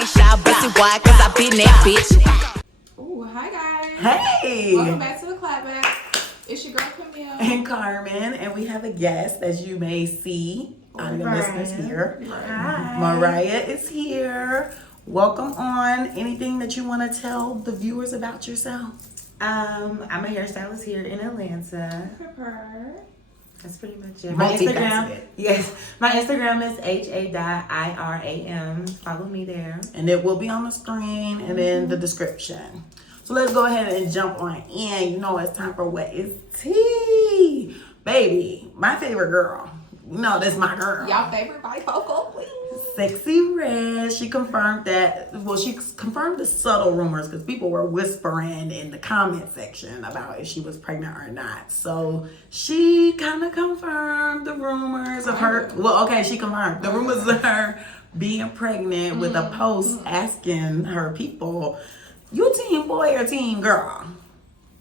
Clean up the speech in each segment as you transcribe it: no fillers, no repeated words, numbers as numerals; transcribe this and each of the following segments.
ain't shy, pussy wide, cause I been that bitch. Ooh, hi guys. Hey! Welcome back to the Clapback. It's your girl Camille. And Carmen, and we have a guest, as you may see on the listeners here. Hi. Mariah is here. Welcome on. Anything that you want to tell the viewers about yourself? I'm a hairstylist here in Atlanta. Pepper. That's pretty much it. Multifaceted. My Instagram is ha.iram. Follow me there. And it will be on the screen and in the description. So let's go ahead and jump on in. You know it's time for What Is Tea? Baby, my favorite girl. No, that's my girl. Y'all favorite bifocal, please. Sexy Red. She confirmed that. Well, she confirmed the subtle rumors because people were whispering in the comment section about if she was pregnant or not. So she kind of confirmed the rumors of her. Well, okay, she confirmed the rumors of her being pregnant with a post asking her people, "You team boy or team girl?"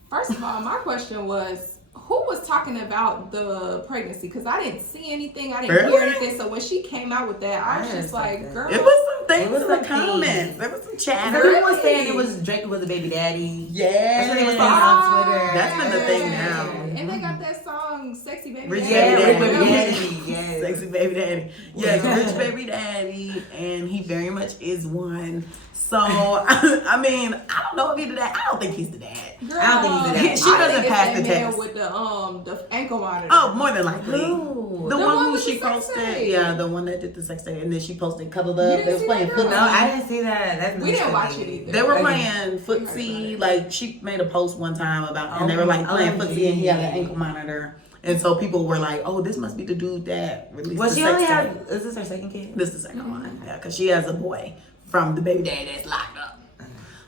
First of all, my question was, who was talking about the pregnancy? Because I didn't see anything. I didn't hear anything. So when she came out with that, I was just like, girl. It was some things in the comments. There was some chatter. Everyone was saying it was Drake was the baby daddy. Yeah. That's what they were saying on Twitter. That's been the thing now. And they got that song, Sexy Baby Rich Daddy. Baby Daddy. Daddy. Yes. Sexy Baby Daddy. Yes, Rich Baby Daddy. And he very much is one. So, I mean, I don't know if he's the dad. I don't think he's the dad. Girl, I don't think he's the dad. She doesn't pass the man test. with the ankle monitor. Oh, more than likely. Who? The The one one who with she the sex posted. tape. Yeah, the one that did the sex tape. And then she posted Cuddled You Up. didn't They was see playing that, girl? footsie. No, I didn't see that. That's We didn't watch it either. They were Okay. playing footsie, like she made a post one time about, and they were like playing footsie, and he had an ankle monitor, and so people were like, "Oh, this must be the dude that released Well, the she sex only tape." had. Is this her second kid? This is the second one, yeah, because she has a boy from the baby daddy that's locked up.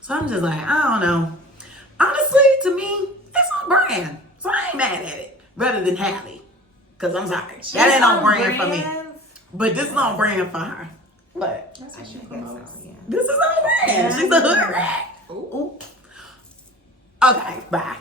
So I'm just like, I don't know. Honestly, to me, it's on brand, so I ain't mad at it. Rather than Hallie, because I'm sorry, that ain't on brand for me. But this is on brand for her. But That's what she promotes. this is on brand. She's a hood rat. Ooh. Okay, bye.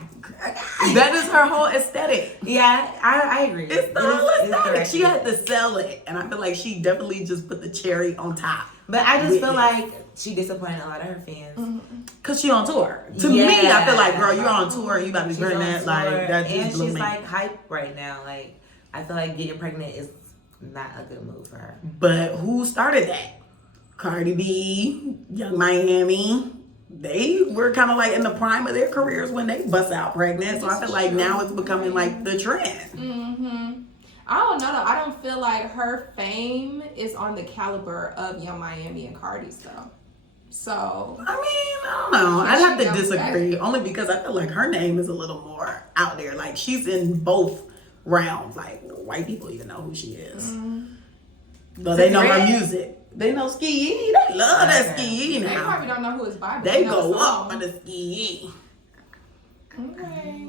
That is her whole aesthetic. Yeah, I agree. It's the It whole is aesthetic. correct. She had to sell it, and I feel like she definitely just put the cherry on top. But I just with feel it. like she disappointed a lot of her fans. Cause she on tour. To me, I feel like, girl, you're on tour and you about to be She's on pregnant. tour, Like that just and blew she's me. like hype right now. Like I feel like getting pregnant is not a good move for her. But who started that? Cardi B, Young Miami. They were kind of like in the prime of their careers when they bust out pregnant. So I feel like now it's becoming like the trend. I don't know though. I don't feel like her fame is on the caliber of Young Miami and Cardi's though. So I mean, I don't know. I'd have to She disagree only because I feel like her name is a little more out there. Like she's in both realms. Like white people even know who she is. But they know her music. They know Ski. They love that Ski they now. probably don't know who is Bible. They know go the up song. for the Ski. Okay.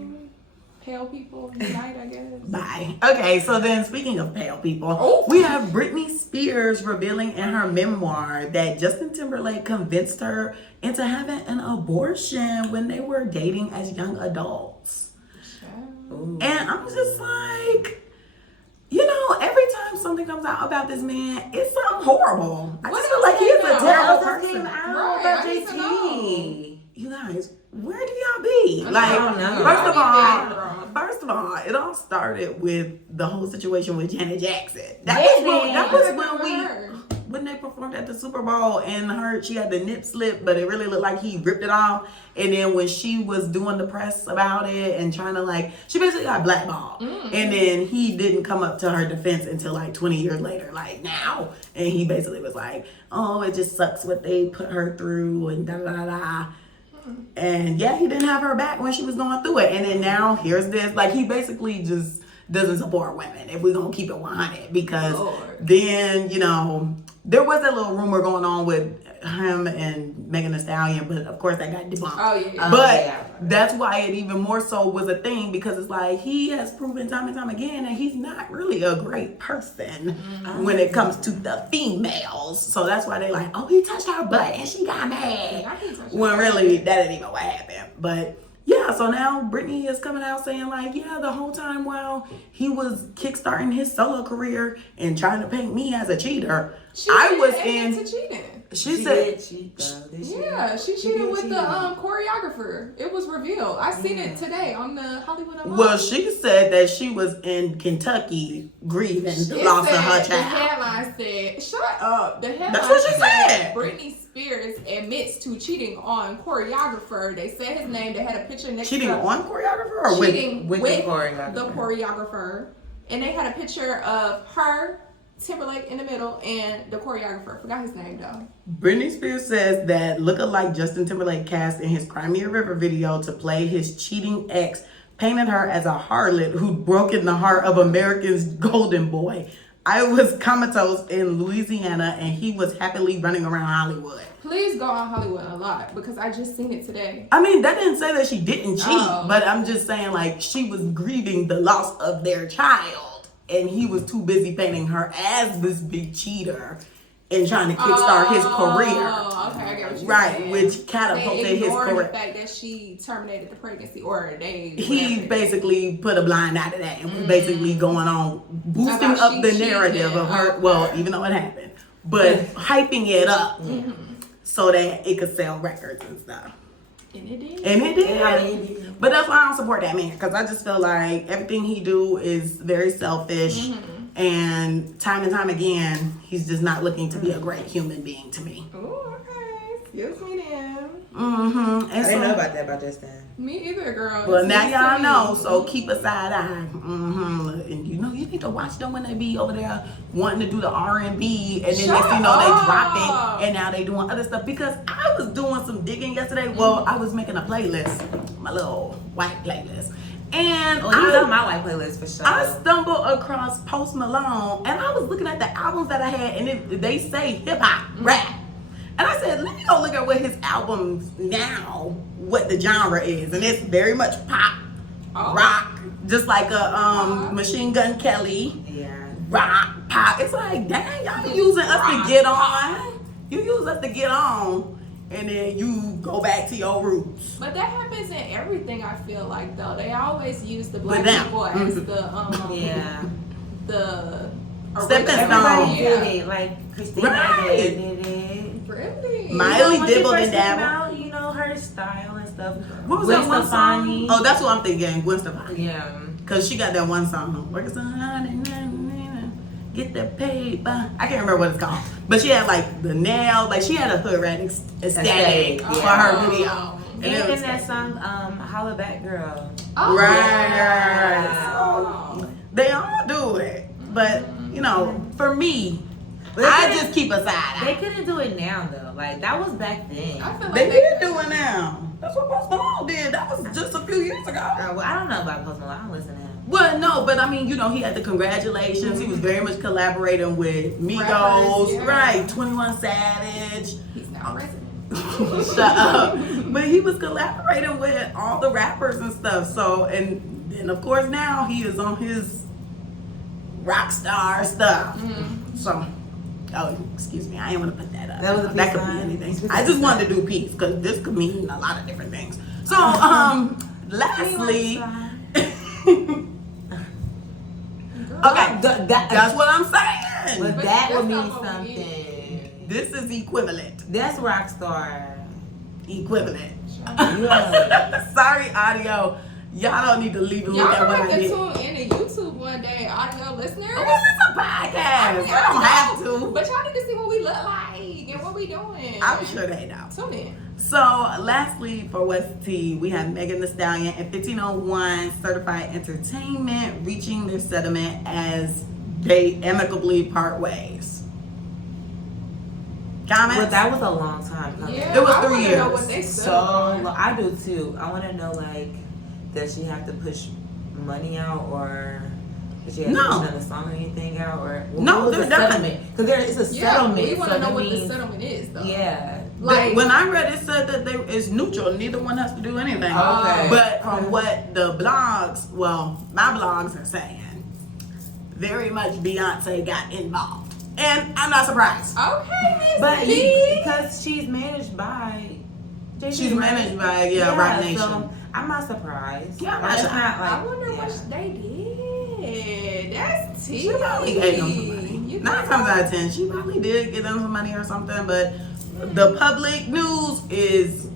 Pale people unite, I guess. Bye. Okay, so then speaking of pale people, Oh. we have Britney Spears revealing in her memoir that Justin Timberlake convinced her into having an abortion when they were dating as young adults. Ooh. And I'm just like, you know, every time something comes out about this man, it's something horrible. I just feel like he's a terrible person. Right, About I need to know. JT. You guys, where do y'all be? Like, don't know. first of all, it all started with the whole situation with Janet Jackson. That was when they performed at the Super Bowl and she had the nip slip, but it really looked like he ripped it off. And then when she was doing the press about it and trying to she basically got blackballed. And then he didn't come up to her defense until like 20 years later, like now. And he basically was like, oh, it just sucks what they put her through and da da da da. And yeah, he didn't have her back when she was going through it. And then now here's this. Like he basically just doesn't support women if we're gonna keep it 100. Because then, you know, there was that little rumor going on with him and Megan Thee Stallion, but of course that got debunked. Oh yeah. But that's why it even more so was a thing, because it's like he has proven time and time again that he's not really a great person when it comes to the females. So that's why they like, oh, he touched her butt and she got mad. When really that ain't even what happened. But yeah, so now Britney is coming out saying like, yeah, the whole time while he was kickstarting his solo career and trying to paint me as a cheater, I was in. cheating. She said, she cheated with the choreographer. It was revealed. I seen it today on the Hollywood Unlocked. well, she said that she was in Kentucky grieving the loss of her child. The headline said, "Shut up." The headline That's what she said. Britney Spears admits to cheating on choreographer. They said his name. They had a picture next Cheating to on choreographer or cheating with with the choreographer, and they had a picture of her. Timberlake in the middle and the choreographer. Forgot his name though. Britney Spears says that lookalike Justin Timberlake cast in his Crimea River video to play his cheating ex painted her as a harlot who'd broken the heart of America's golden boy. I was comatose in Louisiana and he was happily running around Hollywood. Please go on Hollywood a lot because I just seen it today. I mean, that didn't say that she didn't cheat, but I'm just saying like she was grieving the loss of their child. And he was too busy painting her as this big cheater and trying to kickstart his career. Oh, okay, I get what you're right, saying. which catapulted his career. The fact that she terminated the pregnancy, or he basically put a blind eye to that, and we basically going on boosting up the narrative of her. Well, even though it happened, but hyping it up so that it could sell records and stuff. And it did. And it did. But that's why I don't support that man. Because I just feel like everything he do is very selfish. And time again, he's just not looking to be a great human being to me. Oh, okay. Excuse me then. And I didn't know about that about Justin. Me either, girl. But now y'all know, so keep a side eye. And you know, you need to watch them when they be over there wanting to do the R&B, and then next thing you know, they drop it, and now they doing other stuff. Because I was doing some digging yesterday. Well, I was making a playlist, my little white playlist. And you know my white playlist for sure. I stumbled across Post Malone, and I was looking at the albums that I had, and they say hip hop, rap. And I said, let me go look at what his albums now, what the genre is. And it's very much pop, rock, just like a Machine Gun Kelly. Yeah. Rock, pop. It's like, dang, y'all be using us to get on. You use us to get on, and then you go back to your roots. But that happens in everything, I feel like, though. They always use the black people as the stepping stone. Did it. Like Christina did it. Really? Miley dibbled and dabbled. Out, you know, her style and stuff. What was that one song? Oh, that's what I'm thinking. Gwen Stefani. Yeah. Cause she got that one song. Get the paper. I can't remember what it's called. But she had like the nail. Like she had a hood rat aesthetic for her video. And that song, Holla Back Girl. Oh, right. Oh. They all do it. But, you know, for me, I just keep a side eye. They couldn't do it now though. Like that was back then. I feel like They did do it now. That's what Post Malone did. That was just a few years ago. Well, I don't know about Post Malone. I don't listen to him. Well, no, but I mean, you know, he had the congratulations. He was very much collaborating with Migos, Rappers, yeah. right? 21 Savage. He's now resident. Shut up. But he was collaborating with all the rappers and stuff. So, and then of course now he is on his rock star stuff. So, oh, excuse me, I didn't want to put that up. That could be anything. I just wanted to do peace because this could mean a lot of different things. So, lastly. Okay, that's what I'm saying. But that would mean something. This is equivalent. That's rock star. Equivalent. Yeah. Sorry, audio. Y'all don't need to leave and look at what I did. Y'all have to tune in to YouTube one day, audio listeners. This is a podcast. I don't have to. But y'all need to see what we look like and what we doing. I'm sure they know. Tune in. So, lastly, for West T, we have Megan Thee Stallion and 1501 Certified Entertainment reaching their settlement as they amicably part ways. Comments? But that was a long time coming. Yeah, It was I 3 wanna years. know what they stood So on. I do too. I want to know like, does she have to push money out or does she have to push another song or anything out or No, what was they're the done. settlement? Because there is a settlement. We want to so know that what the means- settlement is, though. Yeah. Like, When I read it, said that it's neutral. Neither one has to do anything. Okay. But from what the blogs, well, my blogs are saying, very much Beyonce got involved. And I'm not surprised. okay, Miss But B. because she's managed by Jay-Z, She's right? managed by, Rock Nation. So I'm not surprised. Yeah, I'm Like, not it's shocked. not like, I wonder yeah. what they did. That's tea. She probably gave them some money. 9 times out of 10, she probably did give them some money or something. But the public news is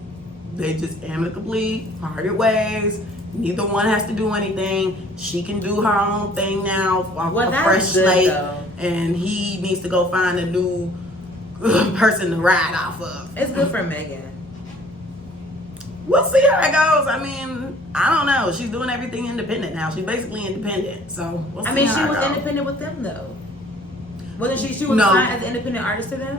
they just amicably parted ways. Neither one has to do anything. She can do her own thing now on Well, a that's fresh good, slate, though. and he needs to go find a new person to ride off of. It's good for Megan. We'll see how it goes. I mean, I don't know. She's doing everything independent now. She's basically independent. So we'll see I mean, how she it was goes. independent with them though. Wasn't she? She was No. signed as an independent artist to them.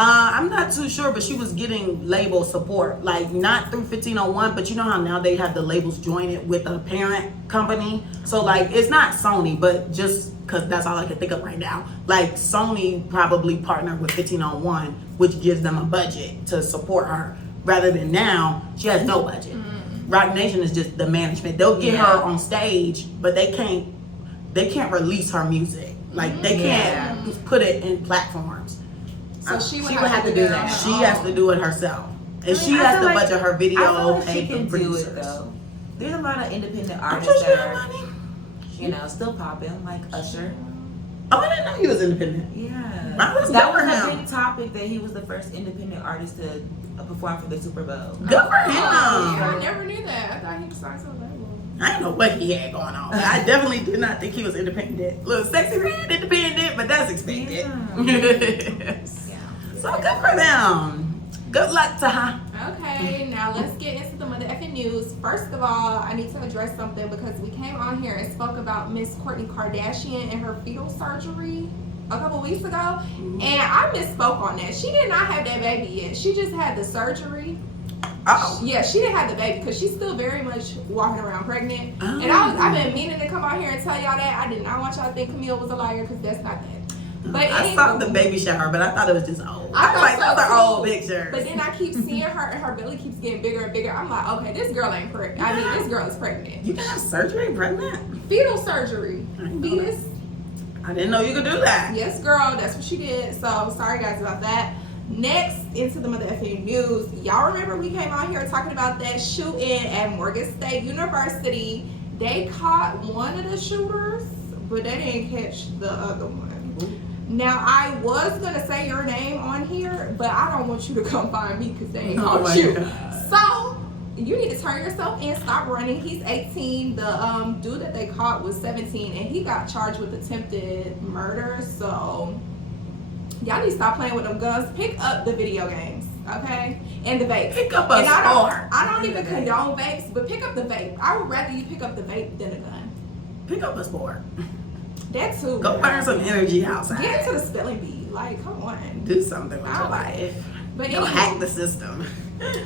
I'm not too sure, but she was getting label support, like not through 1501, but you know how now they have the labels joined with a parent company. So like it's not Sony, but just because that's all I can think of right now. Like Sony probably partnered with 1501, which gives them a budget to support her. Rather than now, she has no budget. Rock Nation is just the management. They'll get her on stage, but they can't release her music. Like they can't put it in platforms. So she would have to do that. She has to do it herself. And I she mean, I has feel to like- budget her I video, feel like she pay can the do producers. it though. There's a lot of independent I'm artists sure she that has are, money. you know, still popping, like Usher. Oh, I didn't know he was independent. Yeah, That's that good was for a him. big topic that he was the first independent artist to perform for the Super Bowl. Good for him. I never knew that. I thought he signed to a label. I didn't know what he had going on. But I definitely did not think he was independent. Little sexy red independent, but that's expected. So good for them. Good luck to her. Okay, now let's get into the mother effing news. First of all, I need to address something because we came on here and spoke about Miss Kourtney Kardashian and her fetal surgery a couple weeks ago, and I misspoke on that. She did not have that baby yet. She just had the surgery. Oh. Yeah, she didn't have the baby because she's still very much walking around pregnant. Oh. And I've been meaning to come out here and tell y'all that. I did not want y'all to think Camille was a liar because that's not that. But I saw the baby shower, but I thought it was just old. I I was thought like, so those are too. old pictures. But then I keep seeing her and her belly keeps getting bigger and bigger. I'm like, okay, this girl ain't pregnant. I mean, this girl is pregnant. You can have surgery pregnant? Fetal surgery. I didn't know Fetus. I didn't know you could do that. Yes, girl. That's what she did. So sorry guys about that. Next, into the mother effing news. Y'all remember we came out here talking about that shooting at Morgan State University. They caught one of the shooters, but they didn't catch the other one. Now, I was going to say your name on here, but I don't want you to come find me because they ain't caught you. God. So, you need to turn yourself in, stop running. He's 18. The dude that they caught was 17, and he got charged with attempted murder. So, y'all need to stop playing with them guns. Pick up the video games, okay? And the vape. Pick up a And sport. I don't even condone vapes, but pick up the vape. I would rather you pick up the vape than a gun. Pick up a sport. That too. Go burn some energy outside. Get into the spelling bee. Like, come on. Do something with I your don't like life. But Go anyway, hack the system.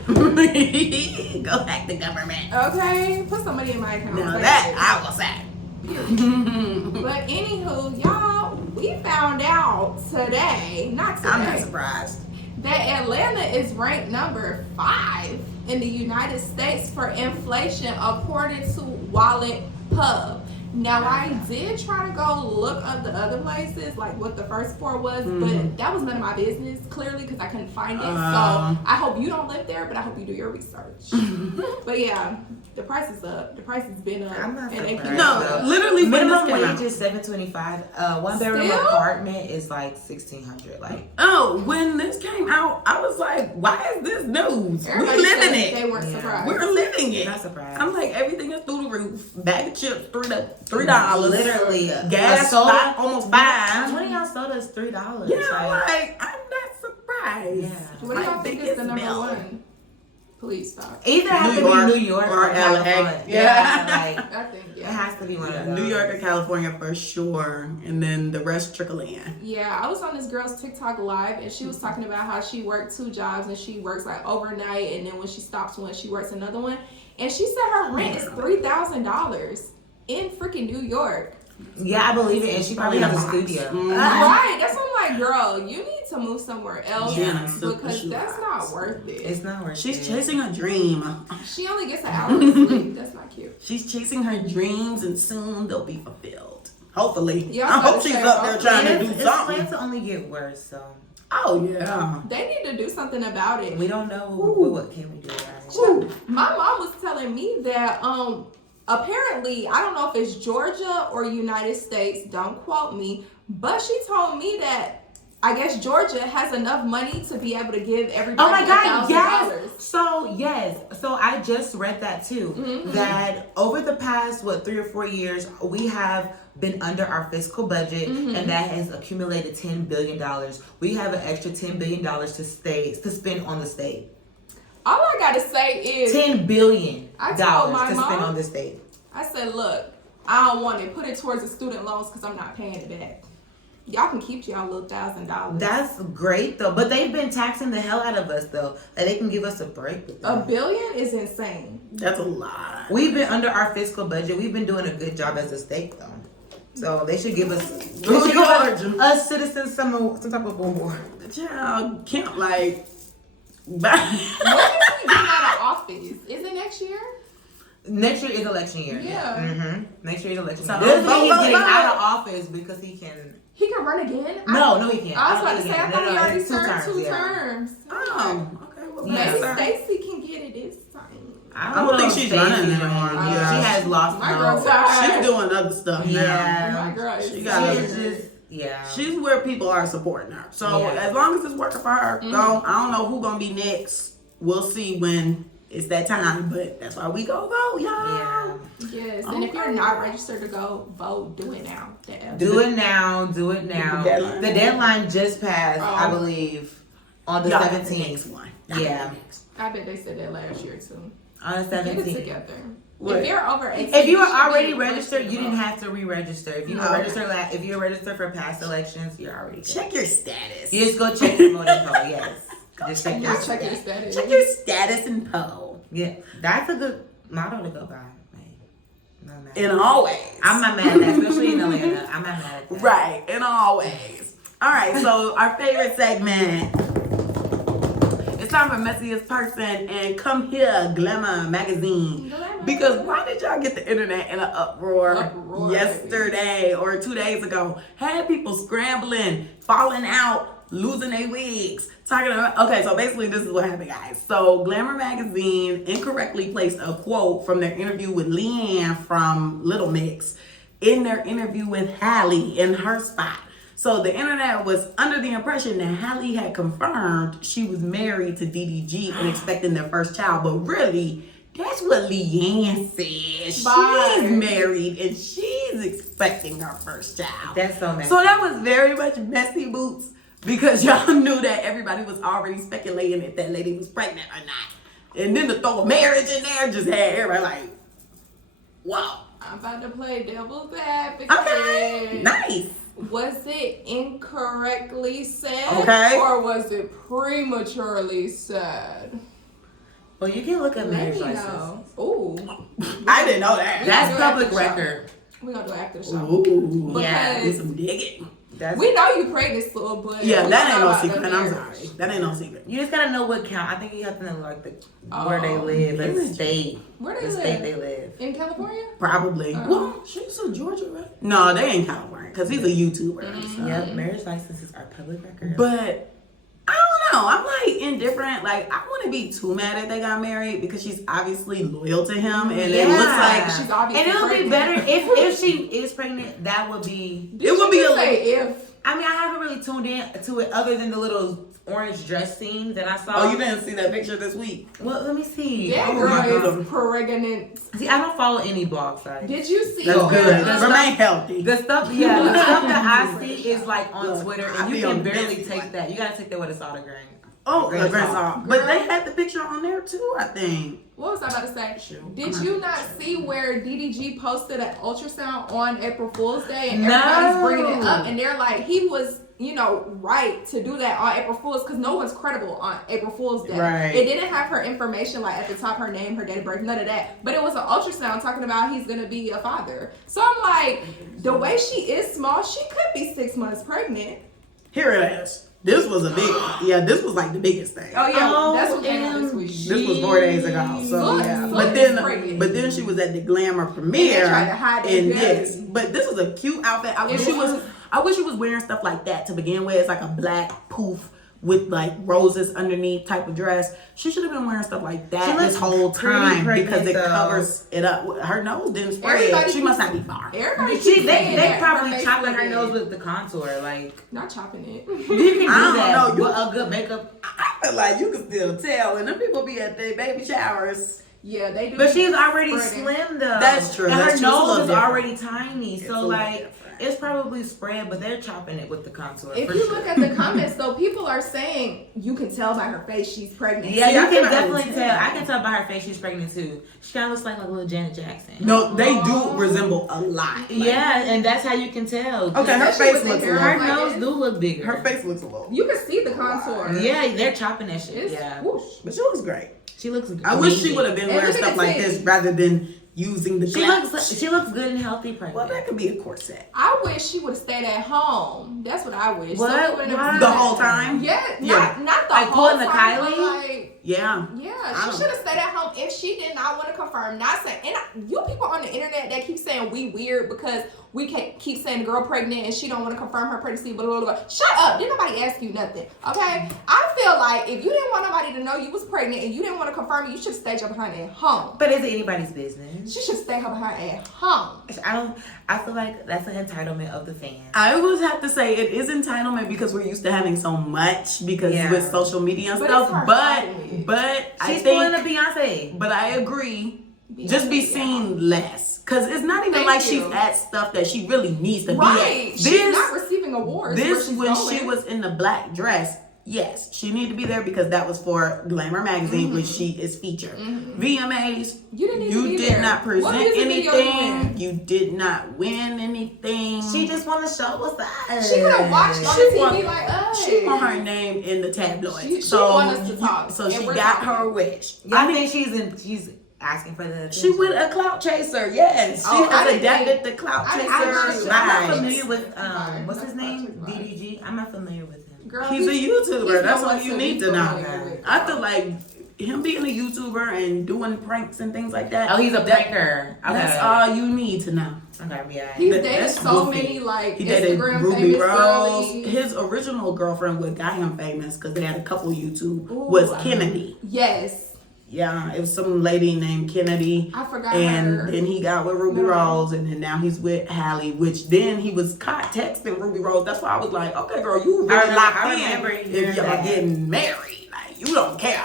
Go hack the government. okay, put some money in my account. Now Like, that I will say. But anywho, y'all, we found out today, not today, I'm not surprised. that Atlanta is ranked number 5 in the United States for inflation according to Wallet Pub. Now, I did try to go look up the other places, like what the first 4 was, but that was none of my business, clearly, because I couldn't find it. So, I hope you don't live there, but I hope you do your research. But yeah, the price is up. The price has been up. I'm not and they surprised. No, literally when Minimum this came wage out. is $7.25. 1 bedroom Still? apartment is like $1,600. Like, Oh, when this came out, I was like, why is this news? Everybody We living said it. They weren't Yeah. surprised. We're living it. Not surprised. I'm like, everything is through the roof. Bag of chips, $3. Literally, Gas, a soda, almost $5. 20-ounce soda is $3. Yeah, Like, like, I'm not surprised. Yeah. What do y'all think is the number bill. 1? Please stop. either has New to York be New York or or LA. California. Yeah. Like, I think, it has to be one of those. New York or California for sure, and then the rest trickle in. Yeah, I was on this girl's TikTok live and she was talking about how she worked 2 jobs and she works like overnight, and then when she stops one, she works another one. And she said her rent is $3,000 in freaking New York. Yeah, I believe it, and she probably has a studio. Right? That's what I'm like, girl, you need to move somewhere else Yeah, super because that's not worth it. It's not worth it. She's chasing her dream. She only gets an hour of sleep. That's not cute. She's chasing her dreams, and soon they'll be fulfilled. Hopefully. Yeah, I I'm hope about to she's say, up there trying to do It's something. planned to only get worse, so Oh, yeah. They need to do something about it. we don't know what can we do about it. My mom was telling me that apparently, I don't know if it's Georgia or United States, don't quote me, but she told me that I guess Georgia has enough money to be able to give everybody Oh my God, $1,000. yes. So I just read that too. Mm-hmm. That over the past 3 or 4 years, we have been under our fiscal budget, Mm-hmm. and that has accumulated $10 billion. We have an extra $10 billion to spend on the state. All I gotta say is $10 billion I told my to mom, spend on the state. I said, look, I don't want it. Put it towards the student loans because I'm not paying it back. Y'all can keep y'all little $1,000. That's great though, but they've been taxing the hell out of us though. Like they can give us a break with that. $1 billion is insane. That's a lot. We've been under our fiscal budget. We've been doing a good job as a state though. So they should give us us citizens some type of reward. Child can't like. When is he getting out of office? Is it next year? Next year is election year. Yeah. Mm-hmm. Next year is election So year. Doesn't mean he's getting vote. out of office because he can. He can run again? No, he can't. I was about to say, I thought he already it's served two yeah. terms. Oh, okay. Well, Yeah. Maybe sir. Stacey can get it this time. I don't think she's running anymore. Yeah. She has lost My girl's hope. tired. She's doing other stuff now. Yeah. My girl is She got She's it. just yeah. She's where people are supporting her. So Yeah. as long as it's working for her, go. I don't know who's gonna be next. We'll see when it's that time. But that's why we go vote, y'all. Yeah. Yes, and if you're not registered to go vote, do it now. Do it now. Do it now. The deadline just passed, I believe, on the Y'all 17th. one. Yeah. I bet they said that last year too. On the Get it 17th. together. What? If you're over 18, If you were should already be registered, you to didn't vote. have to re-register. If you were Okay. registered, if you're registered for past elections, you're already good. Check your status. You just go check your voting poll. Yes. Just check your Check your status. status. Check your status and poll. Yeah, that's a good motto to go by. Not mad. In all ways. I'm not mad at that, especially in Atlanta. I'm not mad at that. Right, in all ways. All right, so our favorite segment. It's time for Messiest Person and Come Here, Glamour magazine. Glamour. Because why did y'all get the internet in an uproar Uproar, yesterday or 2 days ago? Had people scrambling, falling out, losing their wigs, talking about. Okay, so basically this is what happened, guys. So Glamour magazine incorrectly placed a quote from their interview with Leanne from Little Mix in their interview with Halle in her spot. So the internet was under the impression that Halle had confirmed she was married to DDG and expecting their first child, but really, that's what Leanne said. Bye. She's married and she's expecting her first child. That's so messy. So that was very much messy boots because y'all knew that everybody was already speculating if that lady was pregnant or not. And then to throw a marriage in there just had everybody like, wow. I'm about to play devil's advocate. Okay, nice. Was it incorrectly said? Okay. Or was it prematurely said? Well, you can look at Let marriage me license. know. Ooh. I didn't know that. That's do public after the show. record. We're going to do after the show. Ooh, Yeah. Do some digging. That's, We know you pregnant, so but Yeah, we that don't ain't know no about the secret. I'm marriage. sorry. That ain't no secret. you just gotta know what count. I think you have to know like where they live and the state. Where they the live? state they live. In California? Probably. Well, she's from Georgia, right? No, they ain't California because he's a YouTuber. So. Yep, marriage licenses are public record. But I don't know. I'm like indifferent. Like I wouldn't be too mad if they got married because she's obviously loyal to him, and it looks like She's obviously and it would be pregnant. better if she is pregnant. That would be. Did it would you be just a say if. I mean, I haven't really tuned in to it other than the little orange dress scene that I saw. Oh, you didn't see that picture this week? Well, let me see. That Oh my girl God. is pregnant. See, I don't follow any blog sites. Did you see That's where good. the- Remain healthy. The stuff, yeah, the stuff that I see is like on Look, Twitter, I and you be on can barely this take one. that. You gotta take that with a solid grain. Oh, Grain the grand salt. salt. But they had the picture on there too, I think. What was I about to say? Shoot. Did you not see where DDG posted an ultrasound on April Fool's Day and No. everybody's bringing it up and they're like, he was, right to do that on April Fool's because no one's credible on April Fool's Day. Right. It didn't have her information like at the top, her name, her date of birth, none of that. But it was an ultrasound talking about he's gonna be a father. So I'm like, the way she is small, she could be 6 months pregnant. Here it is. This was a big, this was like the biggest thing. Oh yeah, that's what came out this week. This was 4 days ago, so Look, yeah. look, But it's pregnant. then she was at the Glamour premiere tried to hide in it, this. But this was a cute outfit. I wish she was wearing stuff like that to begin with. It's like a black poof with like roses underneath type of dress. She should have been wearing stuff like that this whole time because it covers it up. Her nose didn't spread. She must not be far. They probably chopping her nose with the contour, like not chopping it. You can do that. Know. A good makeup. I feel like you can still tell, and them people be at their baby showers. Yeah, they do. But she's already slim though. That's true. And That's her nose is different. already tiny. So like it's probably spread, but they're chopping it with the contour. If you look at the comments though, people are saying you can tell by her face she's pregnant. Yeah, you can definitely tell. I can tell by her face she's pregnant too. She kinda looks like a little Janet Jackson. No, they do resemble a lot. Like, yeah, and that's how you can tell. Okay, her face looks a little. Her nose do look bigger. Her face looks a little. You can see the contour. Yeah, they're chopping that shit. It's whoosh. But she looks great. She looks amazing. I wish she would have been wearing stuff like this rather than using the She looks good and healthy pregnant. Well, that could be a corset. I wish she would have stayed at home. That's what I wish. What? The whole time? Yeah, not the like whole pulling the time. Kylie? Like, yeah, she should have stayed at home if she did not want to confirm. Not saying, you people on the internet that keep saying we weird because we can't keep saying the girl pregnant and she don't want to confirm her pregnancy. Blah, blah, blah. Shut up! Didn't nobody ask you nothing? Okay, I feel like if you didn't want nobody to know you was pregnant and you didn't want to confirm it, you should stay your behind at home. But is it anybody's business? She should stay her behind at home. I feel like that's an entitlement of the fans. I would have to say it is entitlement because we're used to having so much because with social media and stuff. But she's pulling a Beyonce. But I agree. Just be seen less. Because it's not even like she's at stuff that she really needs to be at. She's not receiving awards. When she was in the black dress, yes, she needed to be there because that was for Glamour magazine, which she is featured. VMAs, you did not present anything. You did not win anything. She just want to show what's up. She could have watched on TV like us. She want her name in the tabloids. She want us to talk. So she got her wish. I think she's asking for the attention. She went a clout chaser, yes. She has adapted the clout chaser. I'm not familiar with what's his name? DDG. I'm not familiar with him. Girl, he's a YouTuber. That's all you need to know. I feel like him being a YouTuber and doing pranks and things like that. Oh, he's a pranker. That's all you need to know. Okay, yeah. He's dated so many like he dated Instagram Ruby famous Rose. girlies. His original girlfriend, what got him famous because they had a couple YouTube, was Kennedy. Yes. Yeah, it was some lady named Kennedy. I forgot and her. then he got with Ruby Rose, and then now he's with Halle, which then he was caught texting Ruby Rose. That's why I was like, okay, girl, you really locked in if y'all getting married. Like, you don't care.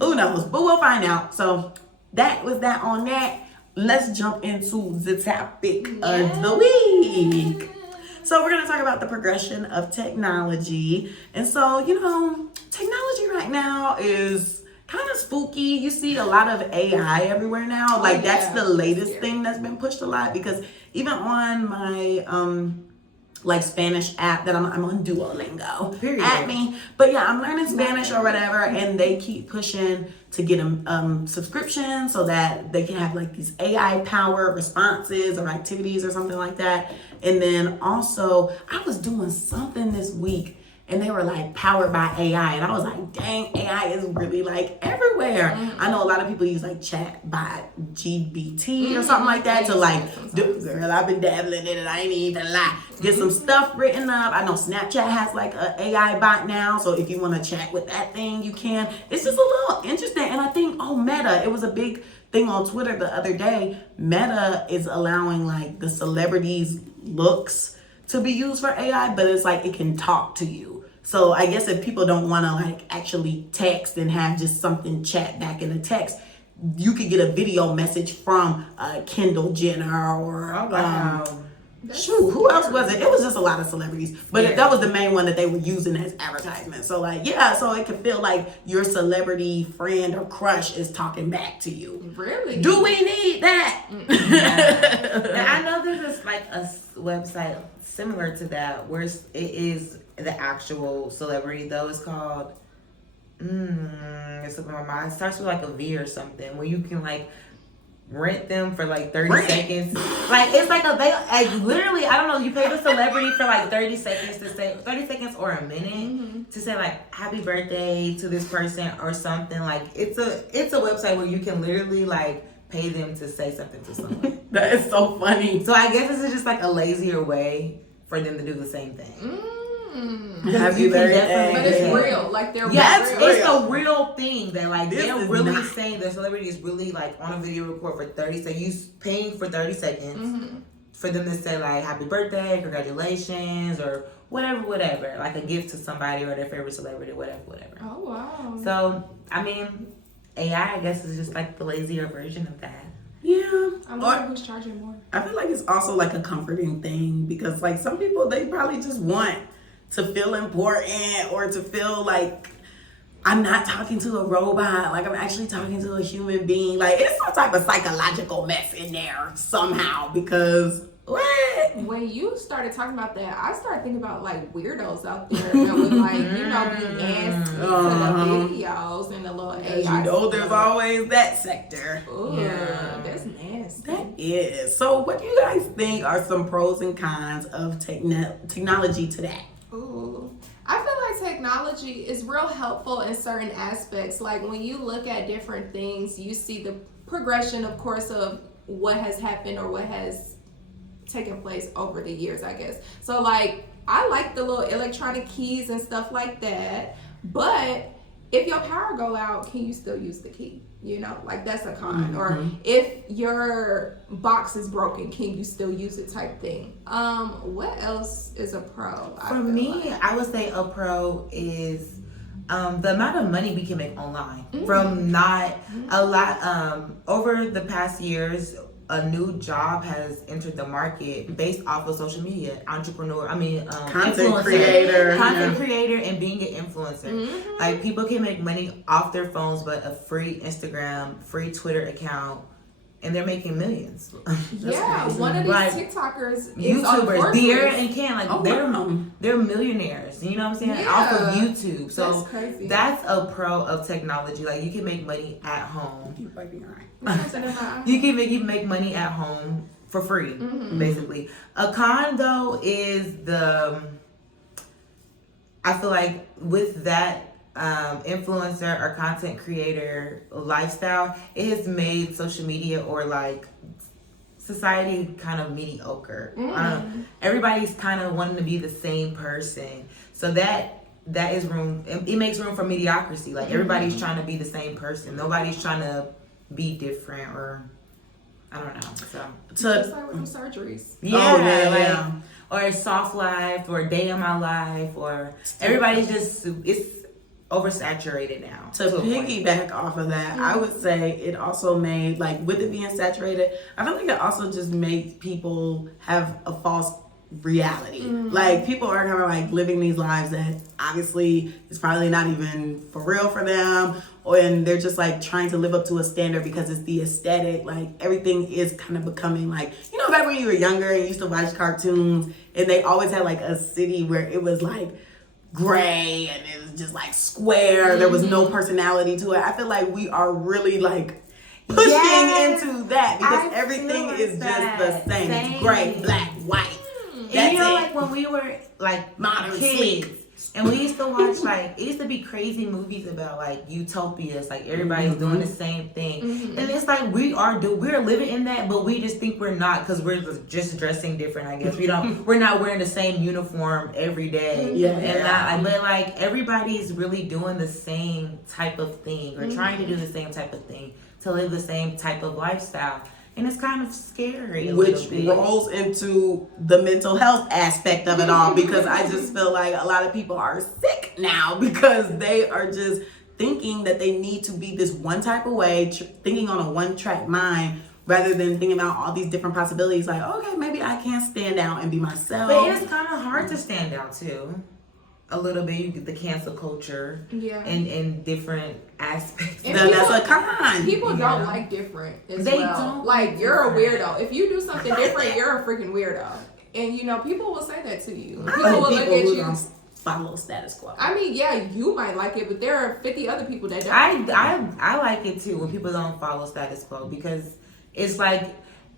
Who knows? But we'll find out. So that was that on that. Let's jump into the topic of the week. So we're going to talk about the progression of technology. And so, technology right now is kind of spooky. You see a lot of AI everywhere now. That's the latest thing that's been pushed a lot because even on my Spanish app that I'm on Duolingo. Period. At me. But yeah, I'm learning Spanish or whatever, and they keep pushing to get a subscription so that they can have like these AI powered responses or activities or something like that. And then also, I was doing something this week and they were like powered by AI. And I was like, dang, AI is really like everywhere. I know a lot of people use like Chatbot GBT or something like that to like, girl, I've been dabbling in it. I ain't even lie. Get some stuff written up. I know Snapchat has like an AI bot now. So if you want to chat with that thing, you can. It's just a little interesting. And I think, Meta, it was a big thing on Twitter the other day. Meta is allowing like the celebrities' looks to be used for AI, but it's like it can talk to you. So I guess if people don't want to like actually text and have just something chat back in the text, you could get a video message from Kendall Jenner or who else was it? It was just a lot of celebrities, but that was the main one that they were using as advertisement. So so it could feel like your celebrity friend or crush is talking back to you. Really? Do we need that? Now, I know there's this like a website similar to that where it is the actual celebrity though. It's called it's slipping my mind. It starts with like a V or something where you can like rent them for like 30 seconds. Like it's like literally, I don't know, you pay the celebrity for like 30 seconds to say 30 seconds or a minute to say like happy birthday to this person or something. Like it's a website where you can literally like pay them to say something to someone. That is so funny. So I guess this is just like a lazier way for them to do the same thing. Happy birthday. But it's real. Like, they're Yes, real. it's a real thing that like This they're is really not- saying the celebrity is really like on a video record for 30 seconds. You paying for 30 seconds for them to say like happy birthday, congratulations, or whatever, like a gift to somebody or their favorite celebrity, whatever. Oh, wow. So I mean, AI I guess is just like the lazier version of that. Yeah. I wonder who's charging more. I feel like it's also like a comforting thing because like some people, they probably just want to feel important or to feel like I'm not talking to a robot, like I'm actually talking to a human being. Like it's some type of psychological mess in there somehow because what? When you started talking about that, I started thinking about like weirdos out there that would like, you know, be nasty to the videos and the little AI. You know, there's always that sector. Ooh, that's nasty. That is. So what do you guys think are some pros and cons of technology to that? Ooh. I feel like technology is real helpful in certain aspects. Like when you look at different things, you see the progression, of course, of what has happened or what has taken place over the years, I guess. So like, I like the little electronic keys and stuff like that. But if your power go out, can you still use the key? You know, like that's a con. Or if your box is broken, can you still use it type thing? What else is a pro? For me, I would say a pro is the amount of money we can make online from not a lot. Over the past years, a new job has entered the market based off of social media. Content creator, and being an influencer. Like people can make money off their phones, but a free Instagram, free Twitter account, and they're making millions. Yeah, crazy. one of these Like, TikTokers, YouTubers, De'Ara and Ken, like wow. they're millionaires. You know what I'm saying? Yeah. Off of YouTube. So That's crazy. that's a pro of technology. Like you can make money at home. You might be right. You can make money at home for free, basically. A con though is I feel like with that influencer or content creator lifestyle, it has made social media or like society kind of mediocre. Everybody's kind of wanting to be the same person, so that is room. It makes room for mediocrity. Like everybody's trying to be the same person. Nobody's trying to be different, or I don't know. So just like with some surgeries. yeah. Or soft life, or day in my life, or everybody's just it's oversaturated now. To piggyback off of that, I would say it also made, like with it being saturated, I feel like it also just made people have a false reality. Like people are kind of like living these lives that obviously is probably not even for real for them, and they're just like trying to live up to a standard because it's the aesthetic. Like everything is kind of becoming like, you know, back when you were younger and you used to watch cartoons and they always had like a city where it was like gray and it was just like square. There was no personality to it. I feel like we are really like pushing into that because everything is just the same. It's gray, black, white. And you know, like when we were like modern kids, and we used to watch like it used to be crazy movies about like utopias, like everybody's doing the same thing, and it's like we're living in that, but we just think we're not because we're just dressing different. I guess we're not wearing the same uniform every day, but like everybody's really doing the same type of thing or trying to do the same type of thing to live the same type of lifestyle. And it's kind of scary. Which rolls into the mental health aspect of it all, because I just feel like a lot of people are sick now because they are just thinking that they need to be this one type of way, thinking on a one-track mind, rather than thinking about all these different possibilities. Like, okay, maybe I can stand out and be myself. But it's kind of hard to stand out too. A little bit, you get the cancel culture, and different aspects. And that's a con. People don't like different as They well. don't Like you're a different. weirdo. If you do something different, you're a freaking weirdo. And you know, people will say that to you. People I will think look people at who you. don't follow status quo. I mean, yeah, you might like it, but there are 50 other people that don't. I like it too when people don't follow status quo, because it's like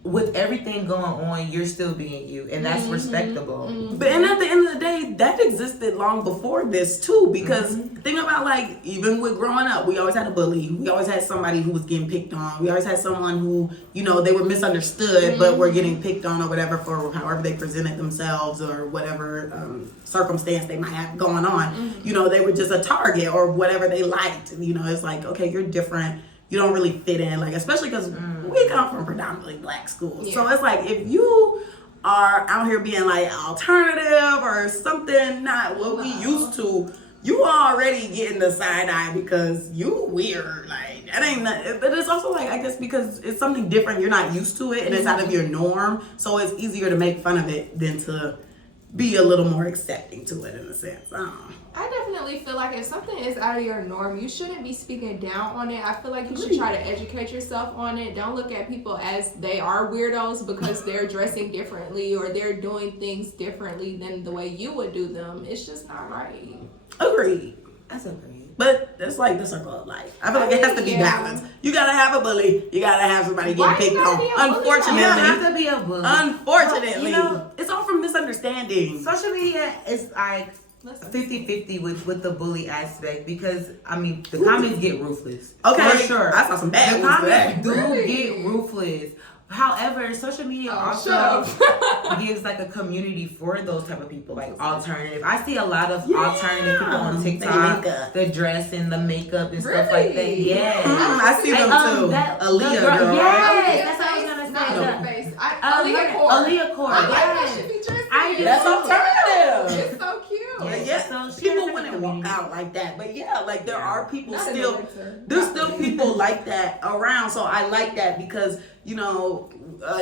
with everything going on, you're still being you, and that's respectable. But and at the end of the day, that existed long before this too. Because think about, like, even with growing up, we always had a bully. We always had somebody who was getting picked on. We always had someone who, you know, they were misunderstood, but were getting picked on or whatever for however they presented themselves or whatever circumstance they might have going on. You know, they were just a target or whatever they liked. You know, it's like, okay, you're different. You don't really fit in, like, especially because we come from predominantly black schools. So it's like, if you are out here being like alternative or something not what we used to, you already getting the side eye because you weird. Like, that ain't nothing. But it's also like, I guess because it's something different, you're not used to it and it's out of your norm. So it's easier to make fun of it than to be a little more accepting to it in a sense. I don't know. I definitely feel like if something is out of your norm, you shouldn't be speaking down on it. I feel like you should try to educate yourself on it. Don't look at people as they are weirdos because they're dressing differently or they're doing things differently than the way you would do them. It's just not right. Agreed. That's agreed. But it's like the circle of life. I feel like it has to be balanced. You gotta have a bully. You gotta have somebody getting picked on. Unfortunately, You don't have to be a bully. Unfortunately, you know, it's all from misunderstanding. social media is like 50-50 with the bully aspect because, I mean, the comments get ruthless. Okay, For sure. I saw some bad The ones today. comments do get ruthless. However, social media also gives like a community for those type of people, like alternative. I see a lot of alternative people on TikTok, the dress and the makeup and stuff like that. Yeah, I see them too. Aaliyah girl. Yes, that's what I was gonna say. Aaliyah Core. That's alternative. It's so cute. Yeah, people wouldn't walk out like that, but yeah, like there are people still. There's still people like that around, so I like that because, you know,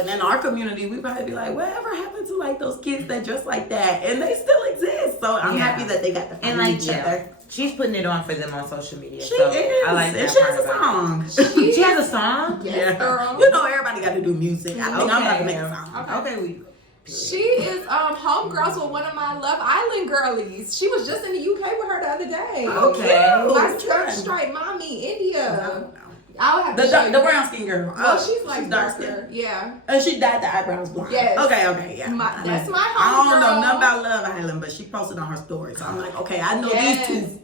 in our community, we probably be like, whatever happened to like those kids that dress like that, and they still exist. So I'm happy that they got to find each other. She's putting it on for them on social media. She so is. I like that. And she has a song. She has a song? Yes, girl. You know, everybody got to do music. I think I'm about to make a song. Okay, She is homegirls with one of my Love Island girlies. She was just in the UK with her the other day. Okay. My third straight mommy, India. I'll have to show you. The brown skin girl. Well, she's like dark darker. Yeah. And she dyed the eyebrows blonde. Yes. Okay, yeah. That's my homegirl. I don't know nothing about Love Island, but she posted on her story. So I'm like, okay, I know these two.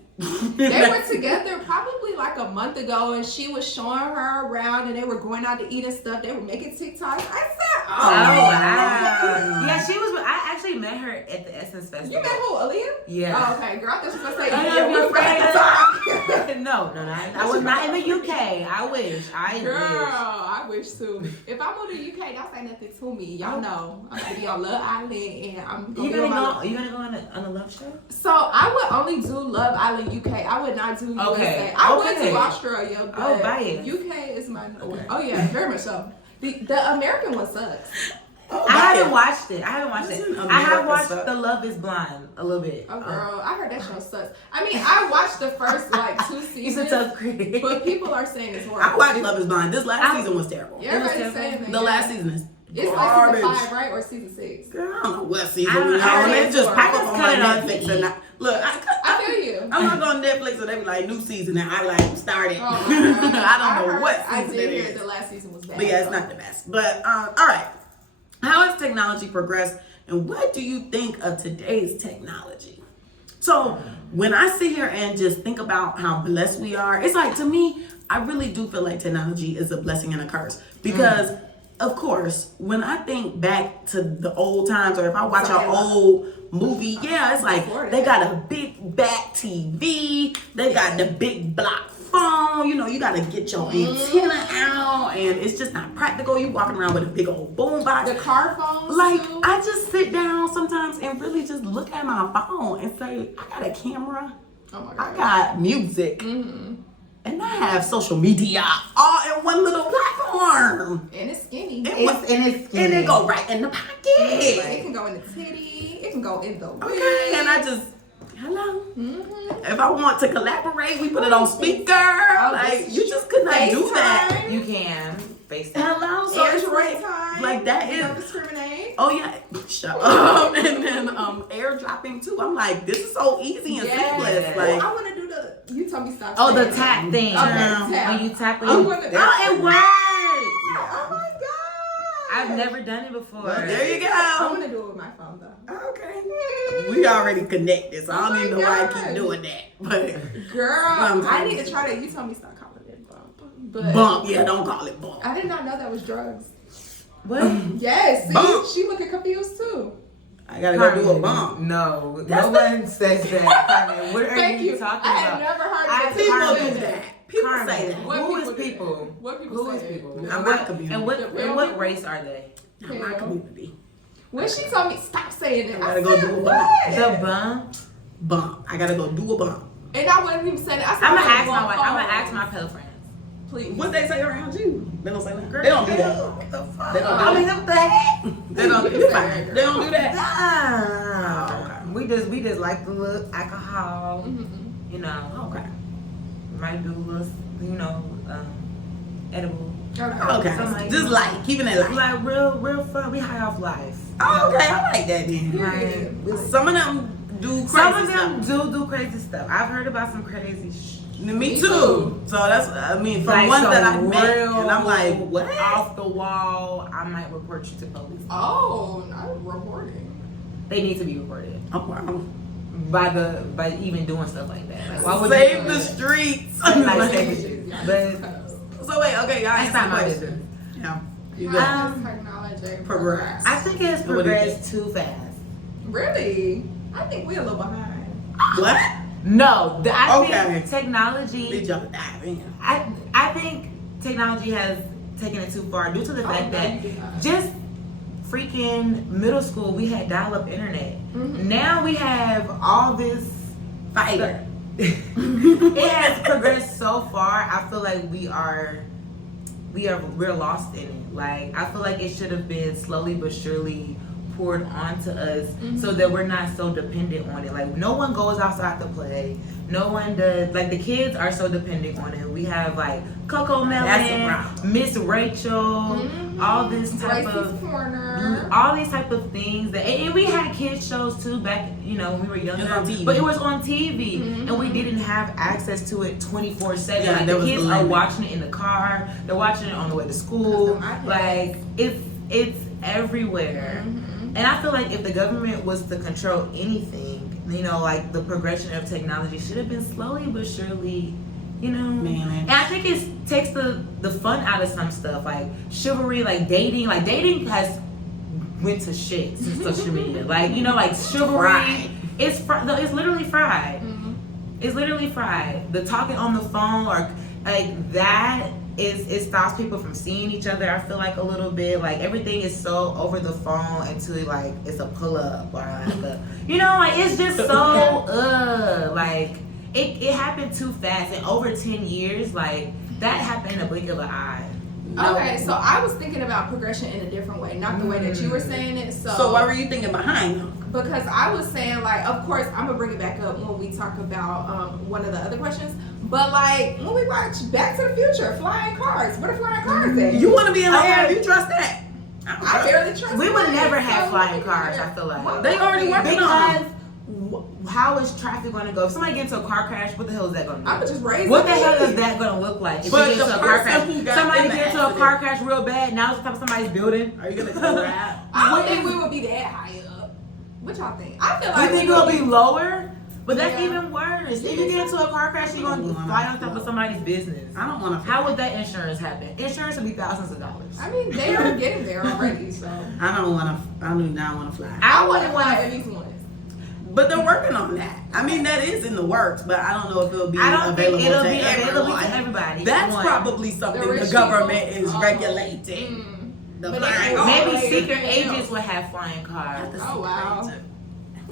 They were together probably like a month ago, and she was showing her around, and they were going out to eat and stuff. They were making TikToks. I said, oh wow. Yeah, she was. I actually met her at the Essence Festival. You met who, Aaliyah? Yeah. Oh, okay, girl. I thought you were going to say, No, I was not in the UK. I wish. I wish too. If I move to the UK, don't say nothing to me. Y'all know I'm gonna be on Love Island, and I'm gonna You gonna go on a love show? So I would only do Love Island UK. I would not do USA. I would do Australia, but UK is my Oh yeah, very much so. The American one sucks. Oh, I haven't watched it. I have watched The Love is Blind a little bit. Oh girl, I heard that show sucks. I mean, I watched the first like 2 seasons. It's a tough critic. But people are saying it's horrible. I watched Love is Blind. This last season was terrible. Yeah, everybody's saying that. The last season is it's garbage. like season 5, right? Or season 6? Girl, I don't know what season I don't we know. on. They just pop up on my cut Netflix and look. I feel you. I'm not on Netflix and they be like new season and I like started. Oh, I don't know what season I did it hear is. the last season was bad. But yeah, it's not the best. But all right. How has technology progressed, and what do you think of today's technology? So when I sit here and just think about how blessed we are, it's like, to me, I really do feel like technology is a blessing and a curse. Because, of course, when I think back to the old times, or if I watch an old movie, it's like they got a big back TV, they got the big block phone, you know, you gotta get your antenna out, and it's just not practical. You walking around with a big old boom box. The car phones, like too. I just sit down sometimes and really just look at my phone and say, I got a camera, oh my God. I got music, and I have social media all in one little platform. And it's skinny. And it go right in the pocket. It can go in the titty. It can go in the wig. Okay, and I just hello. If I want to collaborate, we put it on speaker. Like you just could not do that. You can FaceTime. Hello, so it's Android time. like that You is. don't discriminate. Oh yeah, shut up. And then airdropping too. I'm like, this is so easy and seamless. Like I want to do the. You told me stop. Oh, the saying tap thing. Okay, tap. When you tap it. I wanna- Oh, it works. Oh my God. I've never done it before. Well, there you I'm go. gonna do it with my phone though. Okay. We already connected, so I don't even know why I keep doing that. But Girl, I need to try that. You told me stop calling it bump. But bump, yeah, don't call it bump. I did not know that was drugs. What? Yes, see, Bump. she looking confused too. I gotta go do a bump. No, no one says that. Carmen, what are Thank you you. talking I had about? never heard I- of People Carmen, do that. People Carmen, say that. What who is people do people? that? What people Who say is that? people? Not And my what, community. and what race are they? Not my community. When she told me stop saying it, I I gotta go said do a what? The bump. Bump. I gotta go do a bump. And I wasn't even saying it. I said, I'm gonna I ask my wife. phone. I'm gonna ask my pale friends. Please. What they say around you? They don't say that. They don't do that. What the fuck? They don't do I mean, that. what the heck? They don't do that. They don't do that. Nah. We just like the little alcohol. Mm-hmm. You know. Okay. Might do a little, you know, edible. Okay. Something like Just that. like keeping it light. Like real fun. We high off life. Oh, okay. I like that then. Period. Some of them do crazy Some of them stuff. do crazy stuff. I've heard about some crazy Me Me too. too. So that's, I mean, from like ones some that I've met, real and I'm like, what? off the wall. I might report you to police. Oh, not reporting. They need to be reported Oh, wow. by even doing stuff like that. Like, why would Save you the streets. like save the streets? But So wait, okay, y'all that's answer not the my question. business. Yeah. You How good. does technology Progress. I think it's What do you progressed too fast. Really? I think we a little behind. What? No, I Okay. think technology. Did y'all dive in? I think technology has taken it too far due to the fact that just freaking middle school we had dial-up internet. Mhm. Now we have all this Fiber. it has progressed so far. I feel like we're lost in it. Like I feel like it should have been slowly but surely poured onto us so that we're not so dependent on it. Like no one goes outside to play. No one does. Like the kids are so dependent on it. We have like Coco That's a Melon, problem. Miss Rachel, all this type Grace's of Corner. all these type of things that, and we had kids shows too back, you know, when we were younger. It was on TV. But it was on TV, and we didn't have access to it 24/7. Yeah, Like there the was kids the are limit. watching it in the car. They're watching it on the way to school. Because of iPads. Like it's everywhere. And I feel like if the government was to control anything, you know, like the progression of technology should have been slowly but surely, you know. Man. And I think it takes the fun out of some stuff, like chivalry, like dating. Like dating has went to shit since social media. Like, you know, like chivalry. Fried. It's literally fried. It's literally fried. The talking on the phone or like that it stops people from seeing each other. I feel like a little bit like everything is so over the phone until like it's a pull up or like a, you know, like it's just so like it happened too fast. And over 10 years, like that happened in a blink of an eye. Okay, so I was thinking about progression in a different way, not the way that you were saying it. So what were you thinking behind them? Because I was saying, like, of course, I'm gonna bring it back up when we talk about one of the other questions. But like when we watch Back to the Future, flying cars, what are flying cars at? You want to be in the air? You trust that? I barely trust. We would planes, never have so flying we cars, never- I feel like. What They would already we- working on Because how is traffic going to go? If somebody gets into a car crash, what the hell is that going to do? I would just raise. What the the hell kids. is that going to look like? If But you get the into a car person crash, who got somebody in the gets into a accident- car crash real bad, now it's on top of somebody's building. Are you gonna go rap? I don't think we would be that high up. What y'all think? I feel like You think we it'll would be lower? But that's Yeah. even worse. If you get into a car crash, you're going to fly on top of somebody's business. I don't want to. How would that insurance happen? Insurance would be thousands of dollars. I mean, they are getting there already, so I don't want to. I do not want to fly. I wouldn't want at least once. But they're working on that. I mean, that is in the works, but I don't know if it'll be I don't think available it'll to be available everyone. to everybody. That's One. probably something the rich government people? is Oh. regulating. The But flying they- cars. Maybe Oh, secret yeah. agents would have flying cars. Oh wow.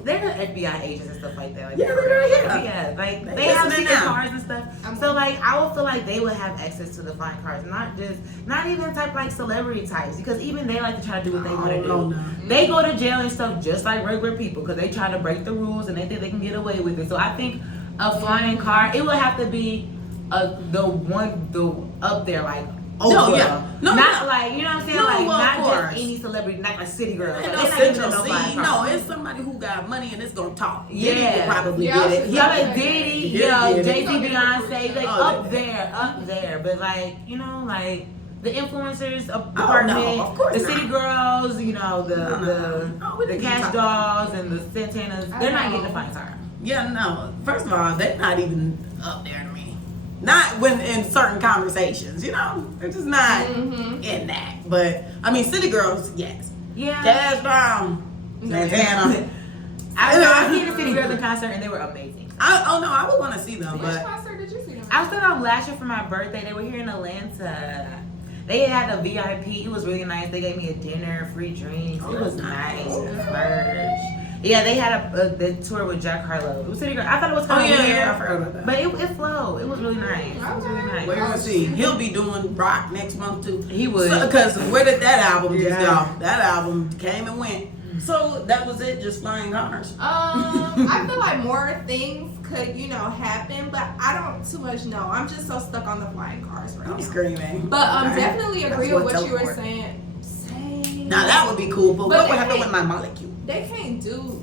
They're the FBI agents and stuff like that. Like, Yeah, they're yeah. yeah, like They they have listening secret now. cars and stuff. I'm- So like, I would feel like they would have access to the flying cars, not even type like celebrity types, because even they like to try to do what they want to do. Oh, no. They go to jail and stuff just like regular people because they try to break the rules and they think they can get away with it. So I think a flying car, it would have to be the up there like. Oh, Oprah. yeah. No, not no. like, you know what I'm saying? No, like well, not of just course. any celebrity, not like City Girls. Ain't Like, no they not giving central them no flying scene. cars. No, it's somebody who got money and it's gonna talk. Yeah. Diddy will probably Yeah, get it. Yeah, like Diddy, Yeah, yeah, yeah. Jay-Z, Beyonce, like Oh, up there. But like, you know, like the influencers department, of course the not. city girls, you know, we the didn't cash talk- dolls and the Santanas. They're not getting a fine time. Yeah, no. First of all, they're not even up there to me. Not when in certain conversations, you know, they're just not in that. But I mean, city girls, yes. Yeah. Cash down, Santana. I've seen the City Girls in concert and they were amazing. I would want to see them, Which but concert did you see them? I was thinking of last year for my birthday. They were here in Atlanta. They had a VIP. It was really nice. They gave me a dinner, free drinks. It was nice. Merch. Yeah, they had the tour with Jack Harlow. It was City Girl. I thought it was kind of weird. I forgot about that. But it flowed. It was really nice. It was really nice. We're gonna see. He'll be doing rock next month too. He would. Because where did that album just Yeah. go? That album came and went. So that was it, just flying cars. I feel like more things could, happen, but I don't too much know. I'm just so stuck on the flying cars right I'm now. screaming. But definitely agree That's with what you were teleport. saying. Same. Now that would be cool, but But what would they happen can't- with my molecule? They can't do.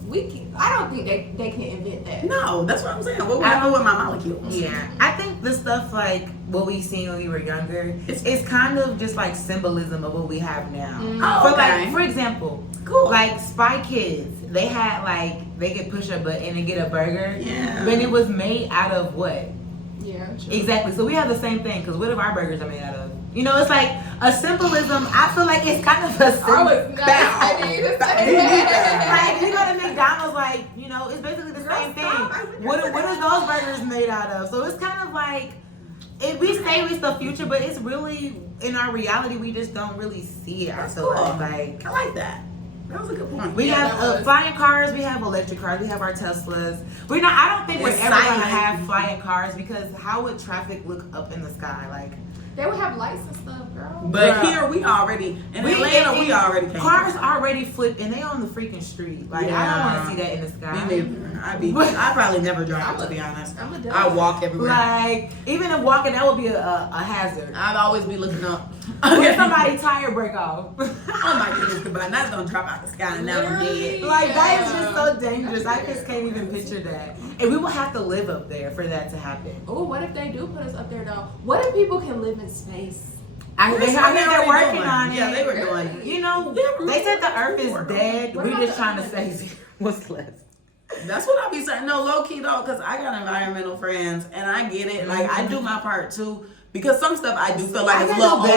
I don't think they can invent that. No, that's what I'm saying. What would happen with my molecules? Yeah, I think the stuff like what we seen when we were younger, it's kind of just like symbolism of what we have now. Oh, okay. For example, Cool. like Spy Kids, they had they could push a button and get a burger. Yeah. But it was made out of what? Yeah. True. Exactly. So we have the same thing. Because what if our burgers are made out of? It's like a symbolism. I feel like it's kind of a symbol. I was not ready to say that. Like you go to McDonald's, it's basically the same thing. What are those burgers made out of? So it's kind of like we say it's the future, but it's really in our reality we just don't really see it. I feel Cool. like I like that. That was a good point. we have flying cars, we have electric cars, we have our Teslas. I don't think we're It's ever gonna silent. have flying cars because how would traffic look up in the sky? Like They would have lights and stuff, girl. But Girl. here we already in Atlanta. We already came. cars already flip and they on the freaking street. Like I don't want to see that in the sky. Me neither. I probably never drive, to be honest. I'm a I walk everywhere. Like even if walking, that would be a hazard. I'd always be looking up. What if somebody tire break off? Oh my goodness, goodbye. That's gonna drop out the sky and now I'm dead. Like that is just so dangerous. I just can't even picture that. And we will have to live up there for that to happen. Oh, what if they do put us up there though? What if people can live in space? I think they're working on it. Yeah, they were doing it. They said the Earth is dead. What We about just the trying to other say what's left. That's what I be saying. No, low key though, because I got environmental friends and I get it. Like I do my part too. Because some stuff I do feel like it's a little OD.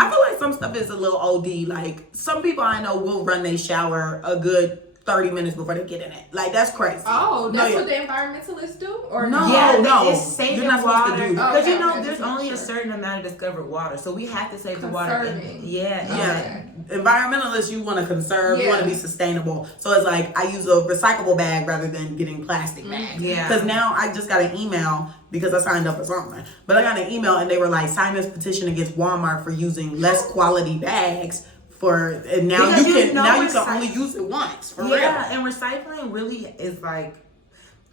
I feel like some stuff is a little OD. Like some people I know will run their shower a good 30 minutes before they get in it. Like that's crazy. Oh, that's No, what the environmentalists do? Or No. Yeah, it's saving You're not supposed to water. do that. Because Okay, there's only a sure. certain amount of discovered water. So we have to save the water. Conserving. Yeah, Okay. environmentalists, you want to conserve, you want to Yeah. be sustainable. So it's like I use a recyclable bag rather than getting plastic bags. Yeah. Because now I just got an email because I signed up for something. But I got an email and they were like, sign this petition against Walmart for using less quality bags and now Because you can recyc- only use it once for Yeah, real. and recycling really is like,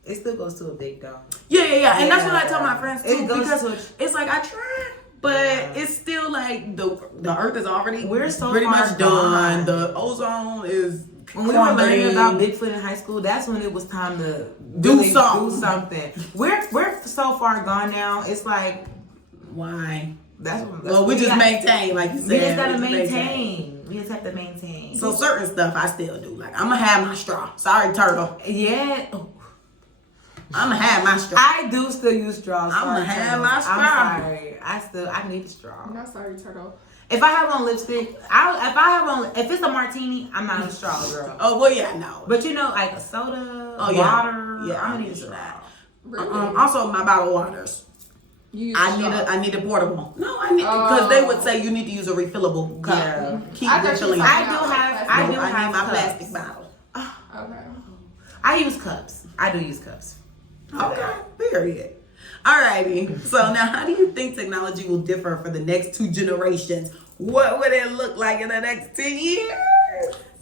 it still goes to a big dome. Yeah. And that's what I Yeah. tell my friends too. It goes Because to it's like I try, but it's still like the earth is already We're so pretty far much done. gone. The ozone is When we were learning crumbling. about Bigfoot in high school, that's when it was time to Do really something. do something. We're so far gone now. It's like Why? that's Well, we just maintain, like you said. We just gotta we just maintain. We just have to maintain. So certain stuff I still do. Like I'm gonna have my straw. Sorry, turtle. yeah, I'm gonna have my straw. I do still use straws. I'ma Sorry, have turtle. my straw. I'm sorry. I need a straw. I'm not sorry, turtle. If I have on lipstick, if it's a martini, I'm not a straw girl. Oh well, yeah, no. But like a soda, Oh, yeah. water, Yeah, I'm I'm gonna need a used to straw. that. Really? Also, my bottled waters. You use I straw. need a portable. No, I need because they would say you need to use a refillable cup. Yeah. Keep I thought you refilling. were it. talking I do about, have- like, I No, do I have need my cups. plastic bottle. Okay. I use cups. I do use cups. Okay, period. Alrighty. So now, how do you think technology will differ for the next 2 generations? What would it look like in the next 10 years?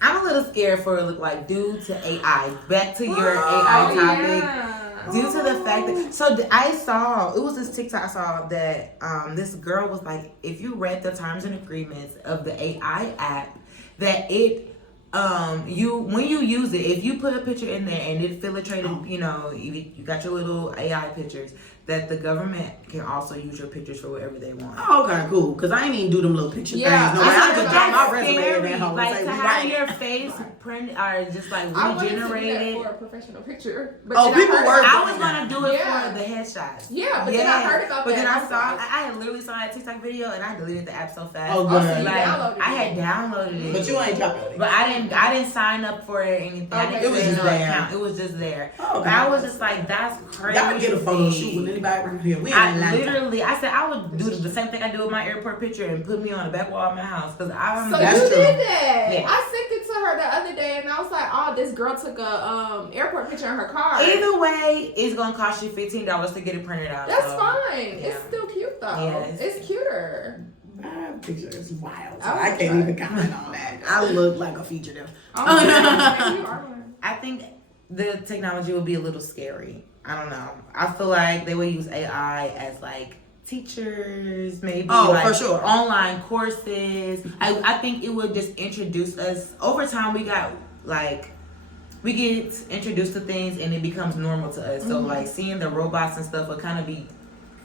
I'm a little scared for it to look like due to AI. Back to your Oh, AI topic. Yeah. Due to the fact that I saw it was this TikTok I saw that this girl was like, if you read the terms and agreements of the AI app, that it when you use it, if you put a picture in there and it filtrated, you got your little AI pictures, that the government can also use your pictures for whatever they want. Oh, okay, cool. Because I ain't even do them little picture things. No, I could drop my resume in that hole. Like and to say, have your face printed or just like I wanted to do regenerated. that for a professional picture. But People were. I was gonna do it for the headshots. Yeah, but then I heard about but that. But then I had literally saw that TikTok video and I deleted the app so fast. Oh, good. So Like I had downloaded it. But you ain't dropped it. But I didn't sign up for it or anything. Okay. It was just there. It was just there. Oh, okay. I was just like, that's crazy. Y'all get a photo shoot with anybody around here. I said I would do the same thing I do with my airport picture and put me on the back wall of my house because I'm. So That's you true. did that? Yeah. I sent it to her the other day, and I was like, "Oh, this girl took a airport picture in her car." Either way, it's gonna cost you $15 to get it printed out. That's so. fine. Yeah. It's still cute though. Yeah, it's cuter. My picture is wild. So Oh, I can't even comment on that. I look like a fugitive. Oh, yeah, you are one. I think the technology would be a little scary. I don't know. I feel like they would use AI as like teachers, maybe. Oh, like for sure. Online courses. I think it would just introduce us. Over time, we get introduced to things and it becomes normal to us. So like seeing the robots and stuff would kind of be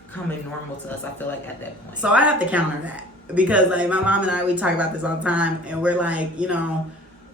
becoming normal to us, I feel like, at that point. So I have to counter that because like my mom and I, we talk about this all the time, and we're like,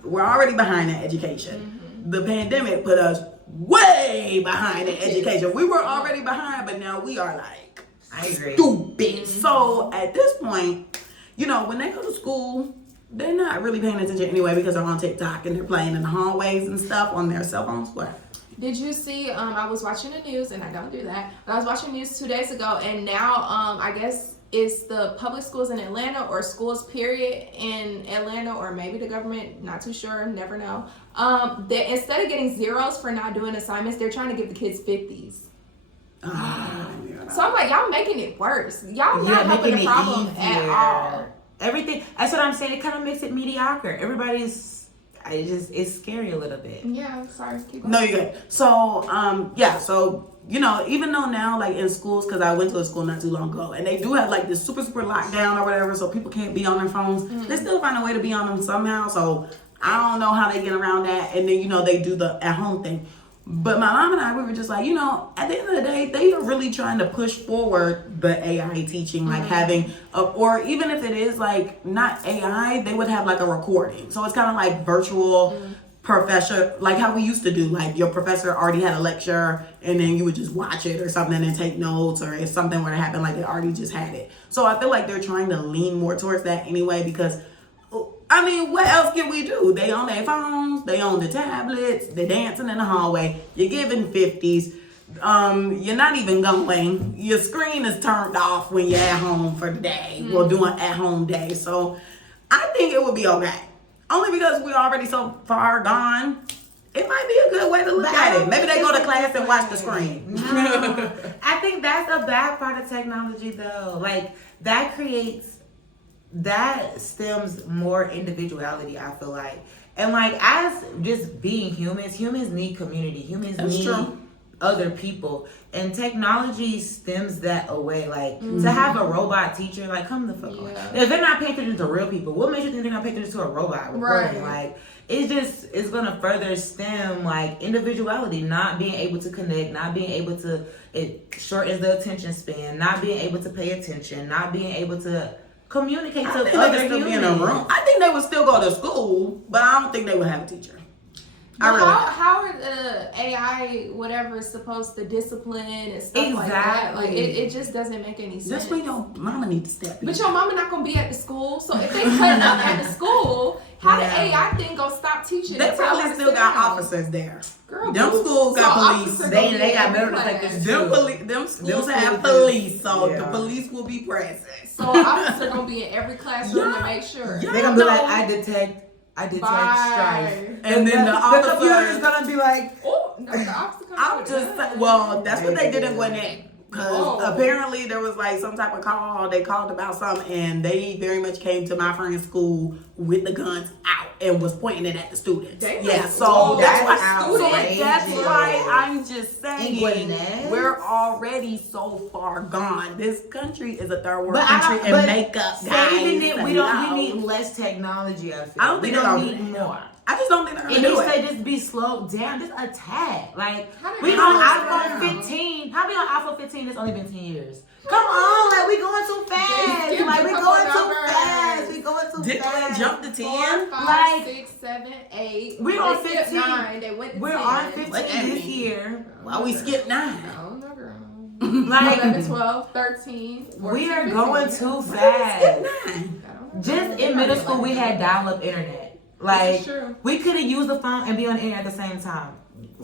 we're already behind in education. The pandemic put us way behind in education. We were already behind, but now we are like, I agree. Stupid. So at this point, when they go to school, they're not really paying attention anyway because they're on TikTok and they're playing in the hallways and stuff on their cell phones. What? Did you see, I was watching the news, and I don't do that, but I was watching news 2 days ago, and now I guess it's the public schools in Atlanta or schools period in Atlanta, or maybe the government, not too sure, never know. That instead of getting zeros for not doing assignments, they're trying to give the kids 50s. So I'm like, y'all making it worse. Y'all not helping the problem at all. Everything, that's what I'm saying. It kind of makes it mediocre. It's scary a little bit. Yeah, sorry. Keep going. No, you're good. So, even though now, like in schools, because I went to a school not too long ago, and they do have like this super lockdown or whatever, so people can't be on their phones. They still find a way to be on them somehow. So I don't know how they get around that. And then, they do the at-home thing. But my mom and I, we were just like, at the end of the day, they are really trying to push forward the AI teaching, like having, or even if it is like not AI, they would have like a recording. So it's kind of like virtual professor, like how we used to do, like your professor already had a lecture and then you would just watch it or something and take notes, or if something were to happen, like they already just had it. So I feel like they're trying to lean more towards that anyway, because what else can we do? They on their phones, they on the tablets, they're dancing in the hallway, you're giving 50s, you're not even going, your screen is turned off when you're at home for the day, or doing at home day. So I think it would be okay. Only because we're already so far gone, it might be a good way to look at it. Maybe they go to class and watch the screen. No, I think that's a bad part of technology though. Like that stems more individuality, I feel like. And like, as just being humans need community. Humans need other people. And technology stems that away. Like, to have a robot teacher, like, come the fuck on. If they're not paying attention to real people, what makes you think they're not paying attention to a robot recording? Right. Like, it's gonna further stem, like, individuality, not being able to connect, not being able to, it shortens the attention span, not being able to pay attention, not being able to communicate to other humans. Be in a room. I think they would still go to school, but I don't think they would have a teacher. How are the AI whatever supposed to discipline and stuff like that? Like it just doesn't make any sense. That's where your mama needs to step in. But your mama not gonna be at the school, so if they cut it up at the school, how the AI thing gonna stop teaching? They probably still got officers there. Girl, them schools got police. They got metal detectors too. Them schools have police, so the police will be present. So officers are gonna be in every classroom to make sure. They're gonna be like, I detect strife. And then the computer is gonna be like, oh, no, the officer I'm just saying, well, that's what they did in Gwinnett. Because apparently there was like some type of call, they called about something, and they very much came to my friend's school with the guns out and was pointing it at the students. So that's why I'm just saying we're already so far gone. This country is a third world country and makeup, guys. We need less technology. I don't think we don't need more. I just don't think they're gonna And do they say it. just be slowed down, just a tad. Like How we did on they iPhone slow down? 15. How we on iPhone 15? It's only been 10 years. Come on, like we going too fast. Skip Like a we couple going too numbers. fast. We going too Did fast. they jump to 4, 10? 5, Like, 6, 7, 8. we're on They skipped 15. 9. They went to We're 10. on 15 Look at this me. year. Why we skip 9? No, no, girl. Like 11, 12, 13. we 14, are 15. going too Skip fast. 9. Just in middle school, we had dial-up internet. Like true. we couldn't use the phone and be on the internet at the same time.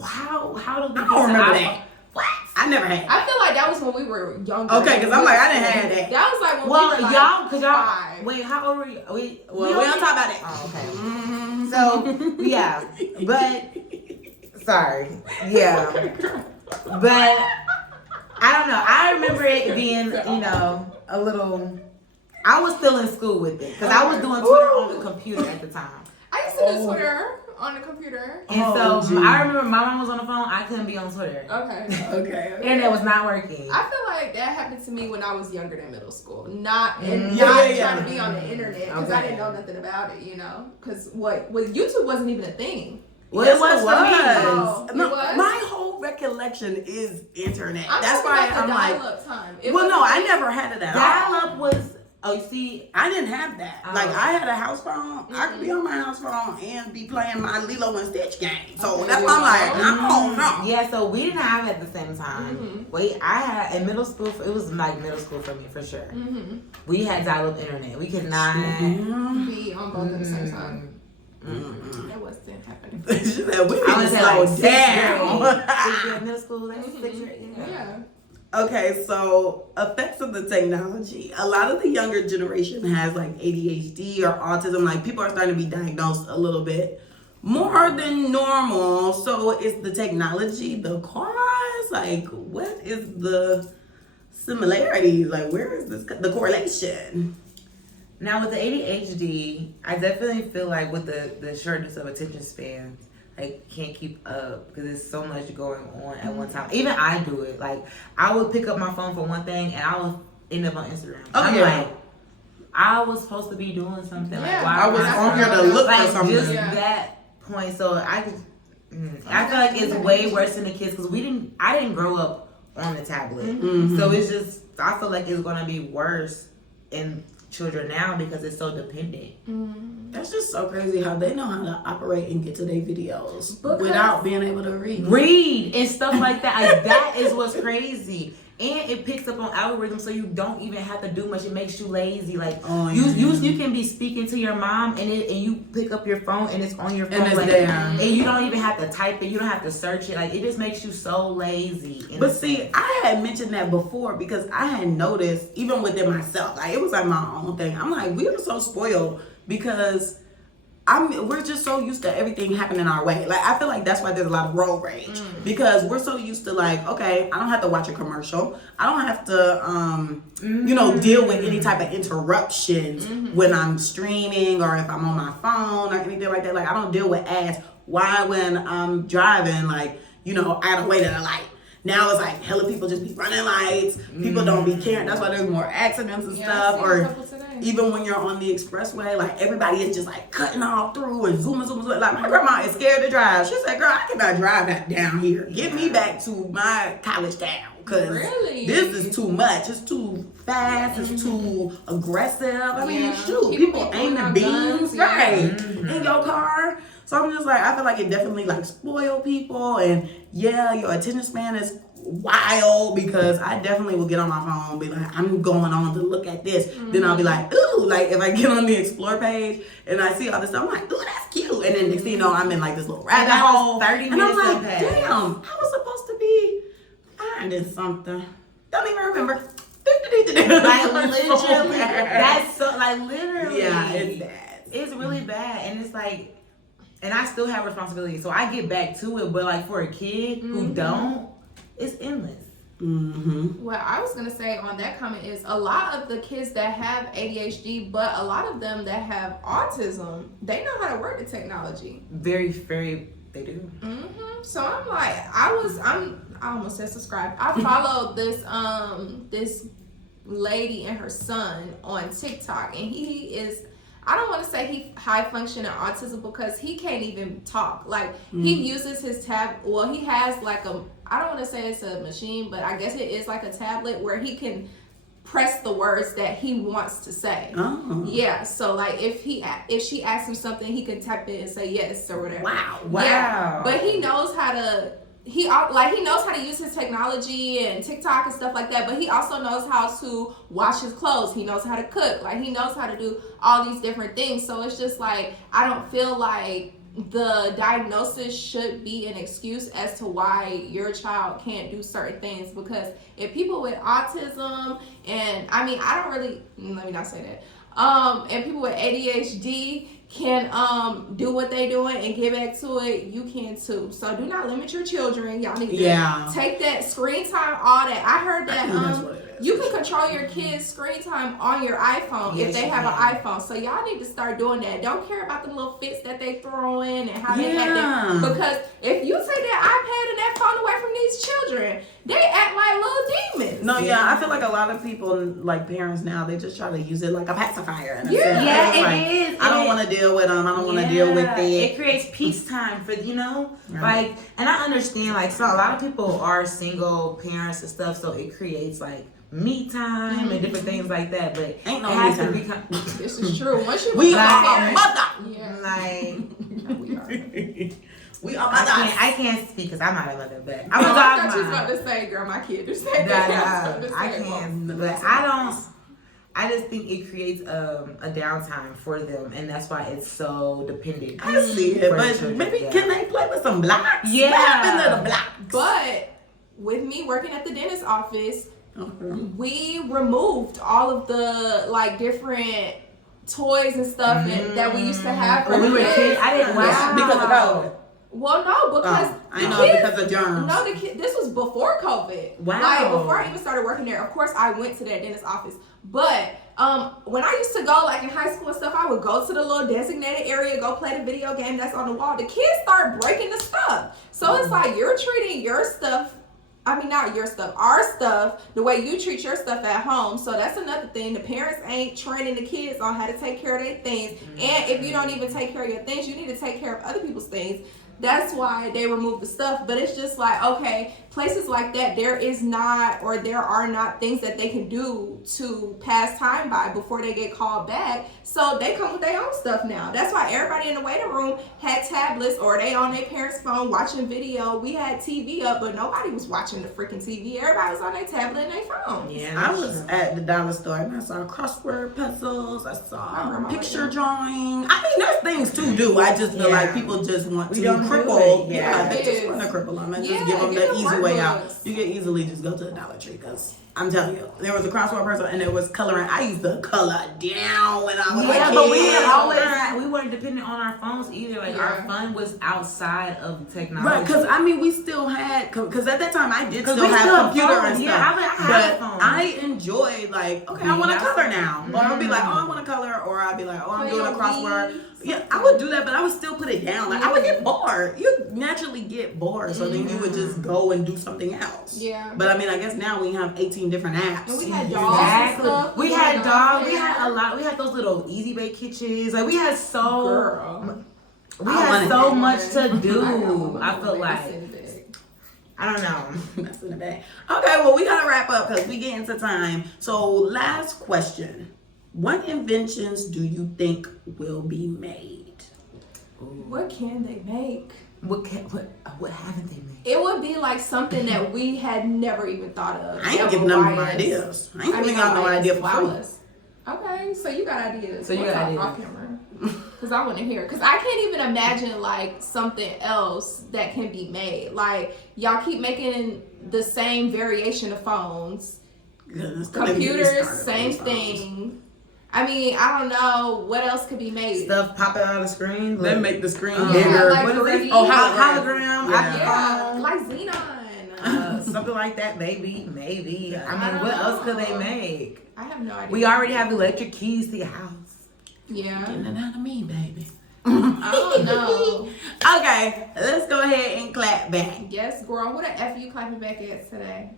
How do we? I don't remember iPhone? that. What? I never had. I feel like that was when we were younger. Okay, because I'm like, I didn't have that. That was like when Well, we were like y'all, cause y'all. 5. Wait, how old were you? We don't talk about that. Oh, okay. Mm-hmm. So yeah, but sorry, yeah, but I don't know. I remember it being, a little. I was still in school with it because I was doing Twitter on the computer at the time. I used to do Twitter on the computer. And so I remember my mom was on the phone. I couldn't be on Twitter. Okay. Okay. Internet was not working. I feel like that happened to me when I was younger than middle school. Not Yeah, trying to be on the internet because I Okay. didn't know nothing about it, Because YouTube wasn't even a thing. Well, Yes, it was for me. Oh, it No, was? my whole recollection is internet. I'm That's talking why about I'm the like, dial-up time. well, no, I never had it at all. Dial-up was. Oh, you see, I didn't have that. Oh. Like, I had a house phone. I could be on my house phone and be playing my Lilo and Stitch game. So that's why I'm like, I don't know. yeah. So we didn't have it at the same time. Wait, I had in middle school. It was like middle school for me for sure. We had dial-up internet. We could not. be on both at the same time. That wasn't happening. She said, we need I to was at slow like sixth grade. down. Sixth grade, middle school. That's sixth grade. Yeah. Okay, so effects of the technology. A lot of the younger generation has like ADHD or autism. Like people are starting to be diagnosed a little bit more than normal. So is the technology the cause? Like what is the similarity? Like where is the correlation? Now with the ADHD, I definitely feel like with the shortness of attention span, I can't keep up because there's so much going on at one time. Even I do it. Like I would pick up my phone for one thing and I would end up on Instagram. I'm like, I was supposed to be doing something. Yeah. Like why I am was That's on here to what look like for something. just Yeah. that point. So I just I feel like it's way worse than the kids because I didn't grow up on the tablet. So it's just I feel like it's gonna be worse in children now because it's so dependent. That's just so crazy how they know how to operate and get to their videos Because- without being able to Read and stuff like that. Like, that is what's crazy. And it picks up on algorithms so you don't even have to do much. It makes you lazy. Like you can be speaking to your mom and you pick up your phone and it's on your phone. And it's like, there. And you don't even have to type it. You don't have to search it. Like it just makes you so lazy. But see, I had mentioned that before because I had noticed, even within myself, like it was like my own thing. I'm like, we are so spoiled because we're just so used to everything happening our way. Like I feel like that's why there's a lot of road rage because we're so used to like, okay, I don't have to watch a commercial. I don't have to, deal with any type of interruptions when I'm streaming or if I'm on my phone or anything like that. Like I don't deal with ads. Why when I'm driving, like, I gotta wait at a light. Now it's like hella people just be running lights. People don't be caring. That's why there's more accidents and stuff. Or even when you're on the expressway, like everybody is just like cutting all through and zooming. Like my grandma is scared to drive. She said, "Girl, I cannot drive that down here. Get me back to my college town because this is too much. It's too fast. It's too aggressive. I mean, shoot, people aiming beams right in your car." So I'm just like, I feel like it definitely like spoil people, and yeah, your attention span is wild because I definitely will get on my phone and be like, I'm going on to look at this. Then I'll be like, ooh, like if I get on the explore page and I see all this stuff, I'm like, ooh, that's cute. And then next thing you know, I'm in like this little rabbit hole. 30 and I'm minutes like, have passed. damn, I was supposed to be finding something. Don't even remember. Like literally, that's so like literally. Yeah, it's bad. It's really bad, and it's like, and I still have responsibility, so I get back to it. But like for a kid who don't, it's endless. Well, I was gonna say on that comment is a lot of the kids that have ADHD, but a lot of them that have autism, they know how to work the technology. Very, very, they do. So I'm like, I almost said subscribe. I followed this this lady and her son on TikTok, and he is, I don't want to say he high functioning autism because he can't even talk. Like he uses his he has like I don't want to say it's a machine, but I guess it is like a tablet where he can press the words that he wants to say. Oh. Yeah, so like if she asks him something, he can type it and say yes or whatever. Wow. Yeah, but he knows how to he knows how to use his technology and TikTok and stuff like that, but he also knows how to wash his clothes. He knows how to cook. Like he knows how to do all these different things. So it's just like I don't feel like the diagnosis should be an excuse as to why your child can't do certain things, because if people with autism and let me not say that, and people with ADHD can do what they doing and get back to it, you can too. So do not limit your children. Y'all need to take that screen time, all that. I heard that you can control your kids' screen time on your iPhone if they have an iPhone. So y'all need to start doing that. Don't care about the little fits that they throw in and how they act. Because if you take that iPad and that phone away from these children, they act like little demons. No, I feel like a lot of people, like parents now, they just try to use it like a pacifier. In a sense. It is. I don't want to deal with them. I don't want to deal with it. It creates peacetime for, like, and I understand, like, so a lot of people are single parents and stuff, so it creates, like, me time and different things like that, but ain't no it has to become. This is true. Once you we become are a mother. Yeah. We are mother. I can't speak because I'm not a mother, but I'm I a dog thought you was mom. about to say, girl, my kid just said that. I can't, but I don't. I just think it creates a downtime for them, and that's why it's so dependent. I see it, but maybe can they play with some blocks? What happened to the blocks? But with me working at the dentist office, we removed all of the like different toys and stuff that we used to have for when we were kids. I didn't watch because of COVID. Well, no, because because of germs. No, this was before COVID. Wow. Like before I even started working there. Of course, I went to that dentist office, but when I used to go like in high school and stuff, I would go to the little designated area, go play the video game that's on the wall. The kids start breaking the stuff, so it's like you're treating your stuff. I mean, not your stuff, our stuff, the way you treat your stuff at home. So that's another thing. The parents ain't training the kids on how to take care of their things. And if you don't even take care of your things, you need to take care of other people's things. That's why they remove the stuff. But it's just like, okay, places like that, there are not things that they can do to pass time by before they get called back. So they come with their own stuff now. That's why everybody in the waiting room had tablets or they on their parents' phone watching video. We had TV up, but nobody was watching the freaking TV. Everybody was on their tablet and their phone. Yeah, I was at the dollar store and I saw crossword puzzles. I saw picture drawing. I mean, there's things to do. I just feel like people just want to cripple. They just want to cripple them and just give them the easy way out. You can easily just go to the Dollar Tree because I'm telling you, there was a crossword puzzle and there was coloring. I used to color down when I was a kid. But we didn't always. We weren't dependent on our phones either. Like our fun was outside of technology. Right, because I mean, we still had because at that time I did still have computer and stuff. Yeah, I enjoyed like, okay, I want to color now, or I'll be like, oh, I want to color, or I'll be like, oh, I'm doing a crossword. Yeah, I would do that, but I would still put it down. Like I would get bored. You naturally get bored, so then you would just go and do something else. Yeah. But I mean, I guess now we have 18 different apps. And we had dolls and stuff. We had dolls. We had a lot. We had those little easy bake kitchens. Like we had so much to do. I feel like. I don't know. That's in the bag. Okay, well, we gotta wrap up because we get into time. So, last question. What inventions do you think will be made? What can they make? What haven't they made? It would be like something that we had never even thought of. I ain't giving them no ideas. I ain't giving y'all no idea for flowers. Okay, so you got ideas. So you got ideas. Off camera. Because I want to hear. Because I can't even imagine like something else that can be made. Like y'all keep making the same variation of phones. Computers, same thing. I mean, I don't know what else could be made. Stuff popping on the screen. They make the screen bigger. Like hologram. Yeah, like Xenon. Something like that, maybe. I mean, what else could they make? I have no idea. We already have electric keys to your house. Yeah. Getting it out of me, baby. I don't know. Okay, let's go ahead and clap back. Yes, girl. What the F you clapping back at today?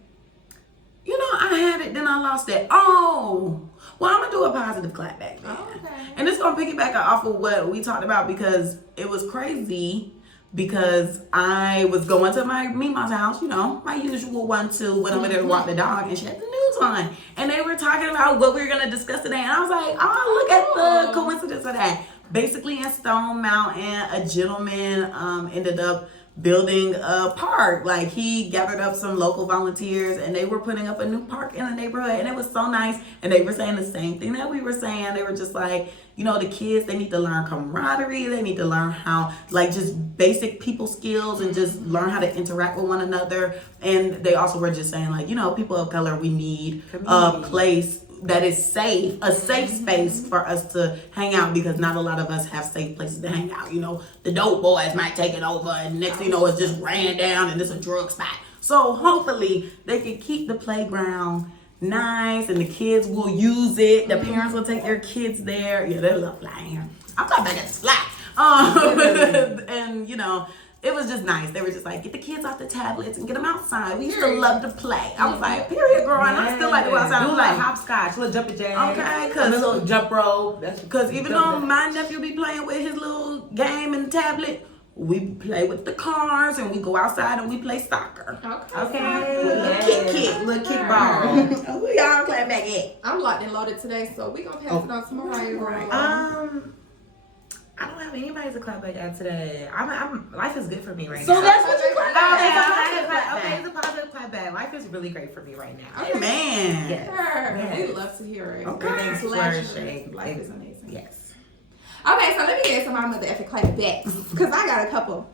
You know, I had it, then I lost it. Oh, Well, I'm gonna do a positive clapback then. Okay. And it's gonna piggyback off of what we talked about because it was crazy. Because I was going to my Mima's house, you know, my usual one too, went over there to walk the dog, and she had the news on, and they were talking about what we were gonna discuss today, and I was like, oh, look at the coincidence of that. Basically, in Stone Mountain, a gentleman ended up building a park. Like, he gathered up some local volunteers and they were putting up a new park in the neighborhood, and it was so nice. And they were saying the same thing that we were saying. They were just like, you know, the kids, they need to learn camaraderie, they need to learn how, like, just basic people skills and just learn how to interact with one another. And they also were just saying, like, you know, people of color, we need a place that is safe, a safe space for us to hang out, because not a lot of us have safe places to hang out. You know, the dope boys might take it over, and next thing you know, it's just ran down and it's a drug spot. So hopefully they can keep the playground nice and the kids will use it. The parents will take their kids there. Yeah, they love flying. I'm talking about that fly. And you know, it was just nice. They were just like, get the kids off the tablets and get them outside. We used to love to play. I was like, period, girl. And I still like to go outside. Do like hopscotch, little jumping jack. Okay, because a little jump rope. Because even though my nephew be playing with his little game and tablet, we play with the cars and we go outside and we play soccer. Okay. Little kickball. Oh, who y'all clap back at? I'm locked and loaded today, so we gonna pass it on to Mariah. I don't have anybody to clap back at today. I'm life is good for me right So now. that's what you clap Okay, it's a positive clap back. Life is really great for me right now. Okay. Man. Yes. We love to hear it. Okay. Everything's flourishing. Life is amazing. Yes. Okay, so let me get to my mother effing clap backs, because I got a couple.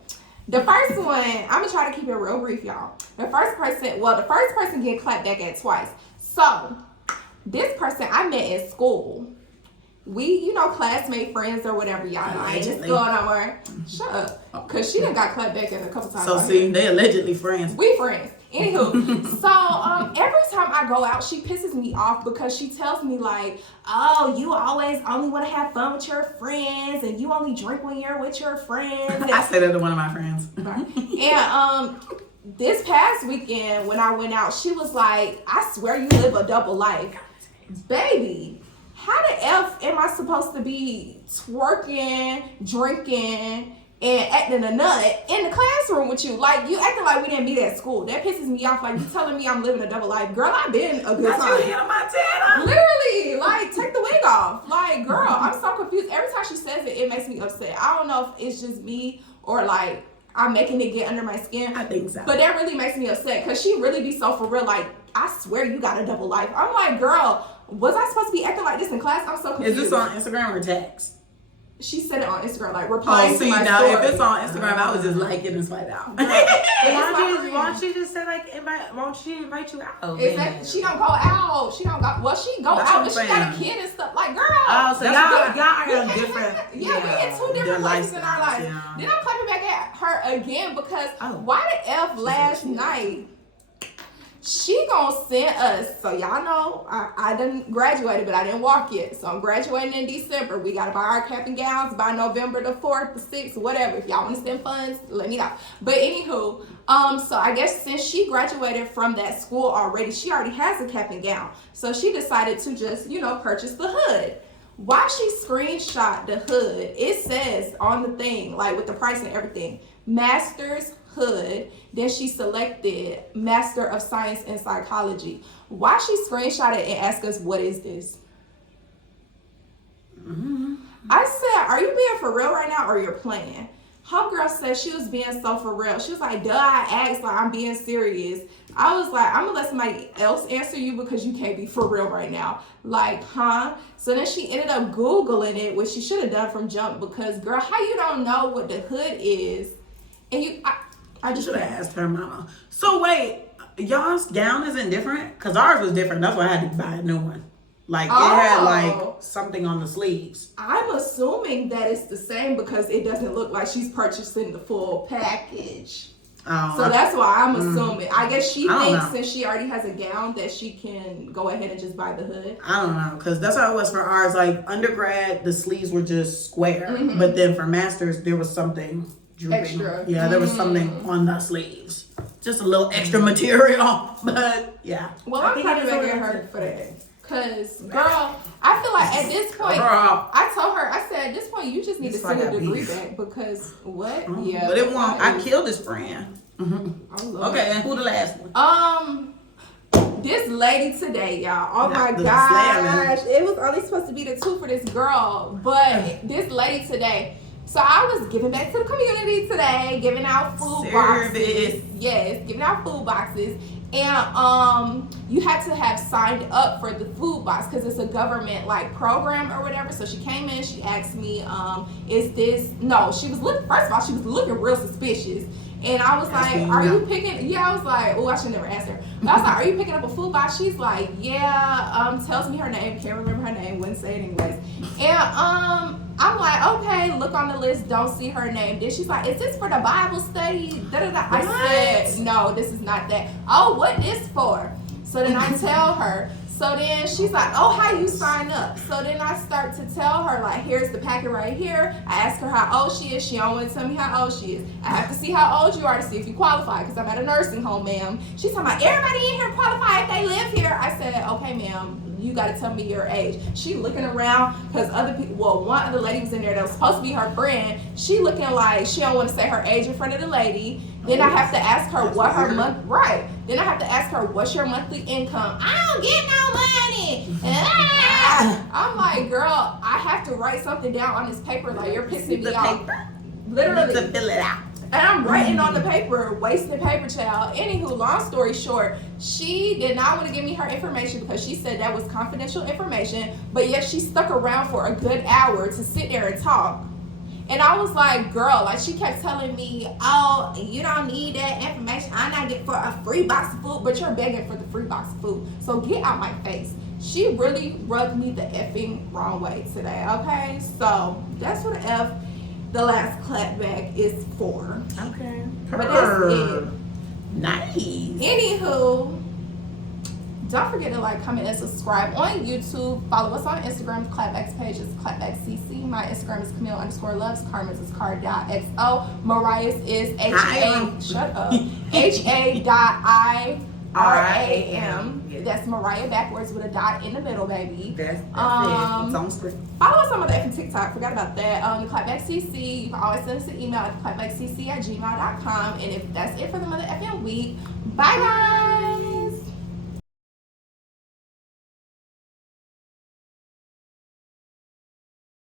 The first one, I'm gonna try to keep it real brief, y'all. The first person getting clapped back at twice. So this person I met in school. We, you know, classmate friends or whatever, y'all know. I ain't just going nowhere. Shut up. Because she done got clapped back at a couple times. So see, they allegedly friends. We friends. Anywho, so every time I go out, she pisses me off because she tells me like, oh, you always only want to have fun with your friends and you only drink when you're with your friends. And, I said that to one of my friends. and this past weekend when I went out, she was like, I swear you live a double life. Baby, how the F am I supposed to be twerking, drinking, and acting a nut in the classroom with you? Like, you acting like we didn't meet at school. That pisses me off. Like, you telling me I'm living a double life. Girl, I've been a good time. Literally, like, take the wig off. Like, girl, I'm so confused. Every time she says it, it makes me upset. I don't know if it's just me or, like, I'm making it get under my skin. I think so. But that really makes me upset because she really be so for real. Like, I swear you got a double life. I'm like, girl, was I supposed to be acting like this in class? I'm so confused. Is this on Instagram or text? She said it on Instagram, like replying to my now story. if it's on Instagram, I was just liking and swipe out. Why don't you just say like won't she invite you out? Exactly. She don't go out. She don't go. Well, she go That's out, what but I'm she got a saying. kid and stuff. Like, girl. Oh, so y'all are in different. Yeah, we in two different places in our lives. Yeah. Then I'm clapping back at her again because Oh. why the F last night? She gonna send us, so y'all know I done graduated, but I didn't walk yet. So I'm graduating in December. We gotta buy our cap and gowns by November the 4th, the 6th, whatever. If y'all wanna send funds, let me know. But anywho, so I guess since she graduated from that school already, she already has a cap and gown. So she decided to just, you know, purchase the hood. While she screenshot the hood, it says on the thing, like with the price and everything, Master's Hood. Then she selected Master of Science in Psychology. Why she screenshot it and asked us, what is this? I said, are you being for real right now or you're playing? Homegirl said she was being so for real. She was like, duh, I asked, like, I'm being serious. I was like, I'm gonna let somebody else answer you because you can't be for real right now. Like, huh? So then she ended up Googling it, which she should have done from jump because, girl, how you don't know what the hood is? And I just should have asked her mama. So wait, y'all's gown isn't different? Because ours was different. That's why I had to buy a new one. Like, it had, like, something on the sleeves. I'm assuming that it's the same because it doesn't look like she's purchasing the full package. So that's why I'm assuming. I guess she thinks since she already has a gown that she can go ahead and just buy the hood. I don't know, because that's how it was for ours. Like, undergrad, the sleeves were just square. But then for masters, there was something drooping. Extra. Yeah, there was something on the sleeves. Just a little extra material. But, yeah. Well, I'm clapping back at her for that. Cause girl, I feel like at this point, I told her, I said, at this point, you just need to send a degree back because what? Yeah. But it won't. I killed his friend. Okay, and who the last one? This lady today, y'all. Oh my gosh. It was only supposed to be the 2 for this girl. But this lady today. So I was giving back to the community today, giving out food boxes. Yes, giving out food boxes. And you had to have signed up for the food box because it's a government like program or whatever. So she came in, she asked me, is this, no, she was looking, first of all, she was looking real suspicious. And I was like, are you picking, I was like, oh, I should never ask her. But I was like, are you picking up a food box? She's like, yeah, tells me her name, can't remember her name, wouldn't say it anyways. And I'm like, okay, look on the list, don't see her name. Then she's like, is this for the Bible study? Da-da-da. I said, no, this is not that. Oh, what is for? So then I tell her. So then she's like, oh, how you sign up? So then I start to tell her, like, here's the packet right here. I ask her how old she is. She don't want to tell me how old she is. I have to see how old you are to see if you qualify because I'm at a nursing home, ma'am. She's talking about everybody in here qualify if they live here. I said, okay, ma'am. You got to tell me your age. She looking around because other people, well, one other lady was in there that was supposed to be her friend. She looking like she don't want to say her age in front of the lady. Then I have to ask her what her month, right. Then I have to ask her, what's your monthly income? I don't get no money. I'm like, girl, I have to write something down on this paper. Like, you're pissing me off. Literally. To fill it out. And I'm writing on the paper, wasting paper, child. Anywho, long story short, she did not want to give me her information because she said that was confidential information. But yet she stuck around for a good hour to sit there and talk. And I was like, girl, like she kept telling me, oh, you don't need that information. I'm not getting for a free box of food, but you're begging for the free box of food. So get out my face. She really rubbed me the effing wrong way today, okay? So that's what the last clapback is for. Okay. But that's it. Nice. Anywho, don't forget to like, comment, and subscribe on YouTube. Follow us on Instagram. Clapback's page is clapbackcc. My Instagram is Camille_loves. Carmen's is car.xo. Mariah's is ha.iram. That's Mariah backwards with a dot in the middle, baby. That's it. It's on script. Follow us on the effing TikTok. Forgot about that. The clapbackcc. You can always send us an email at theclapbackcc@gmail.com. And if that's it for the mother effing week, bye guys.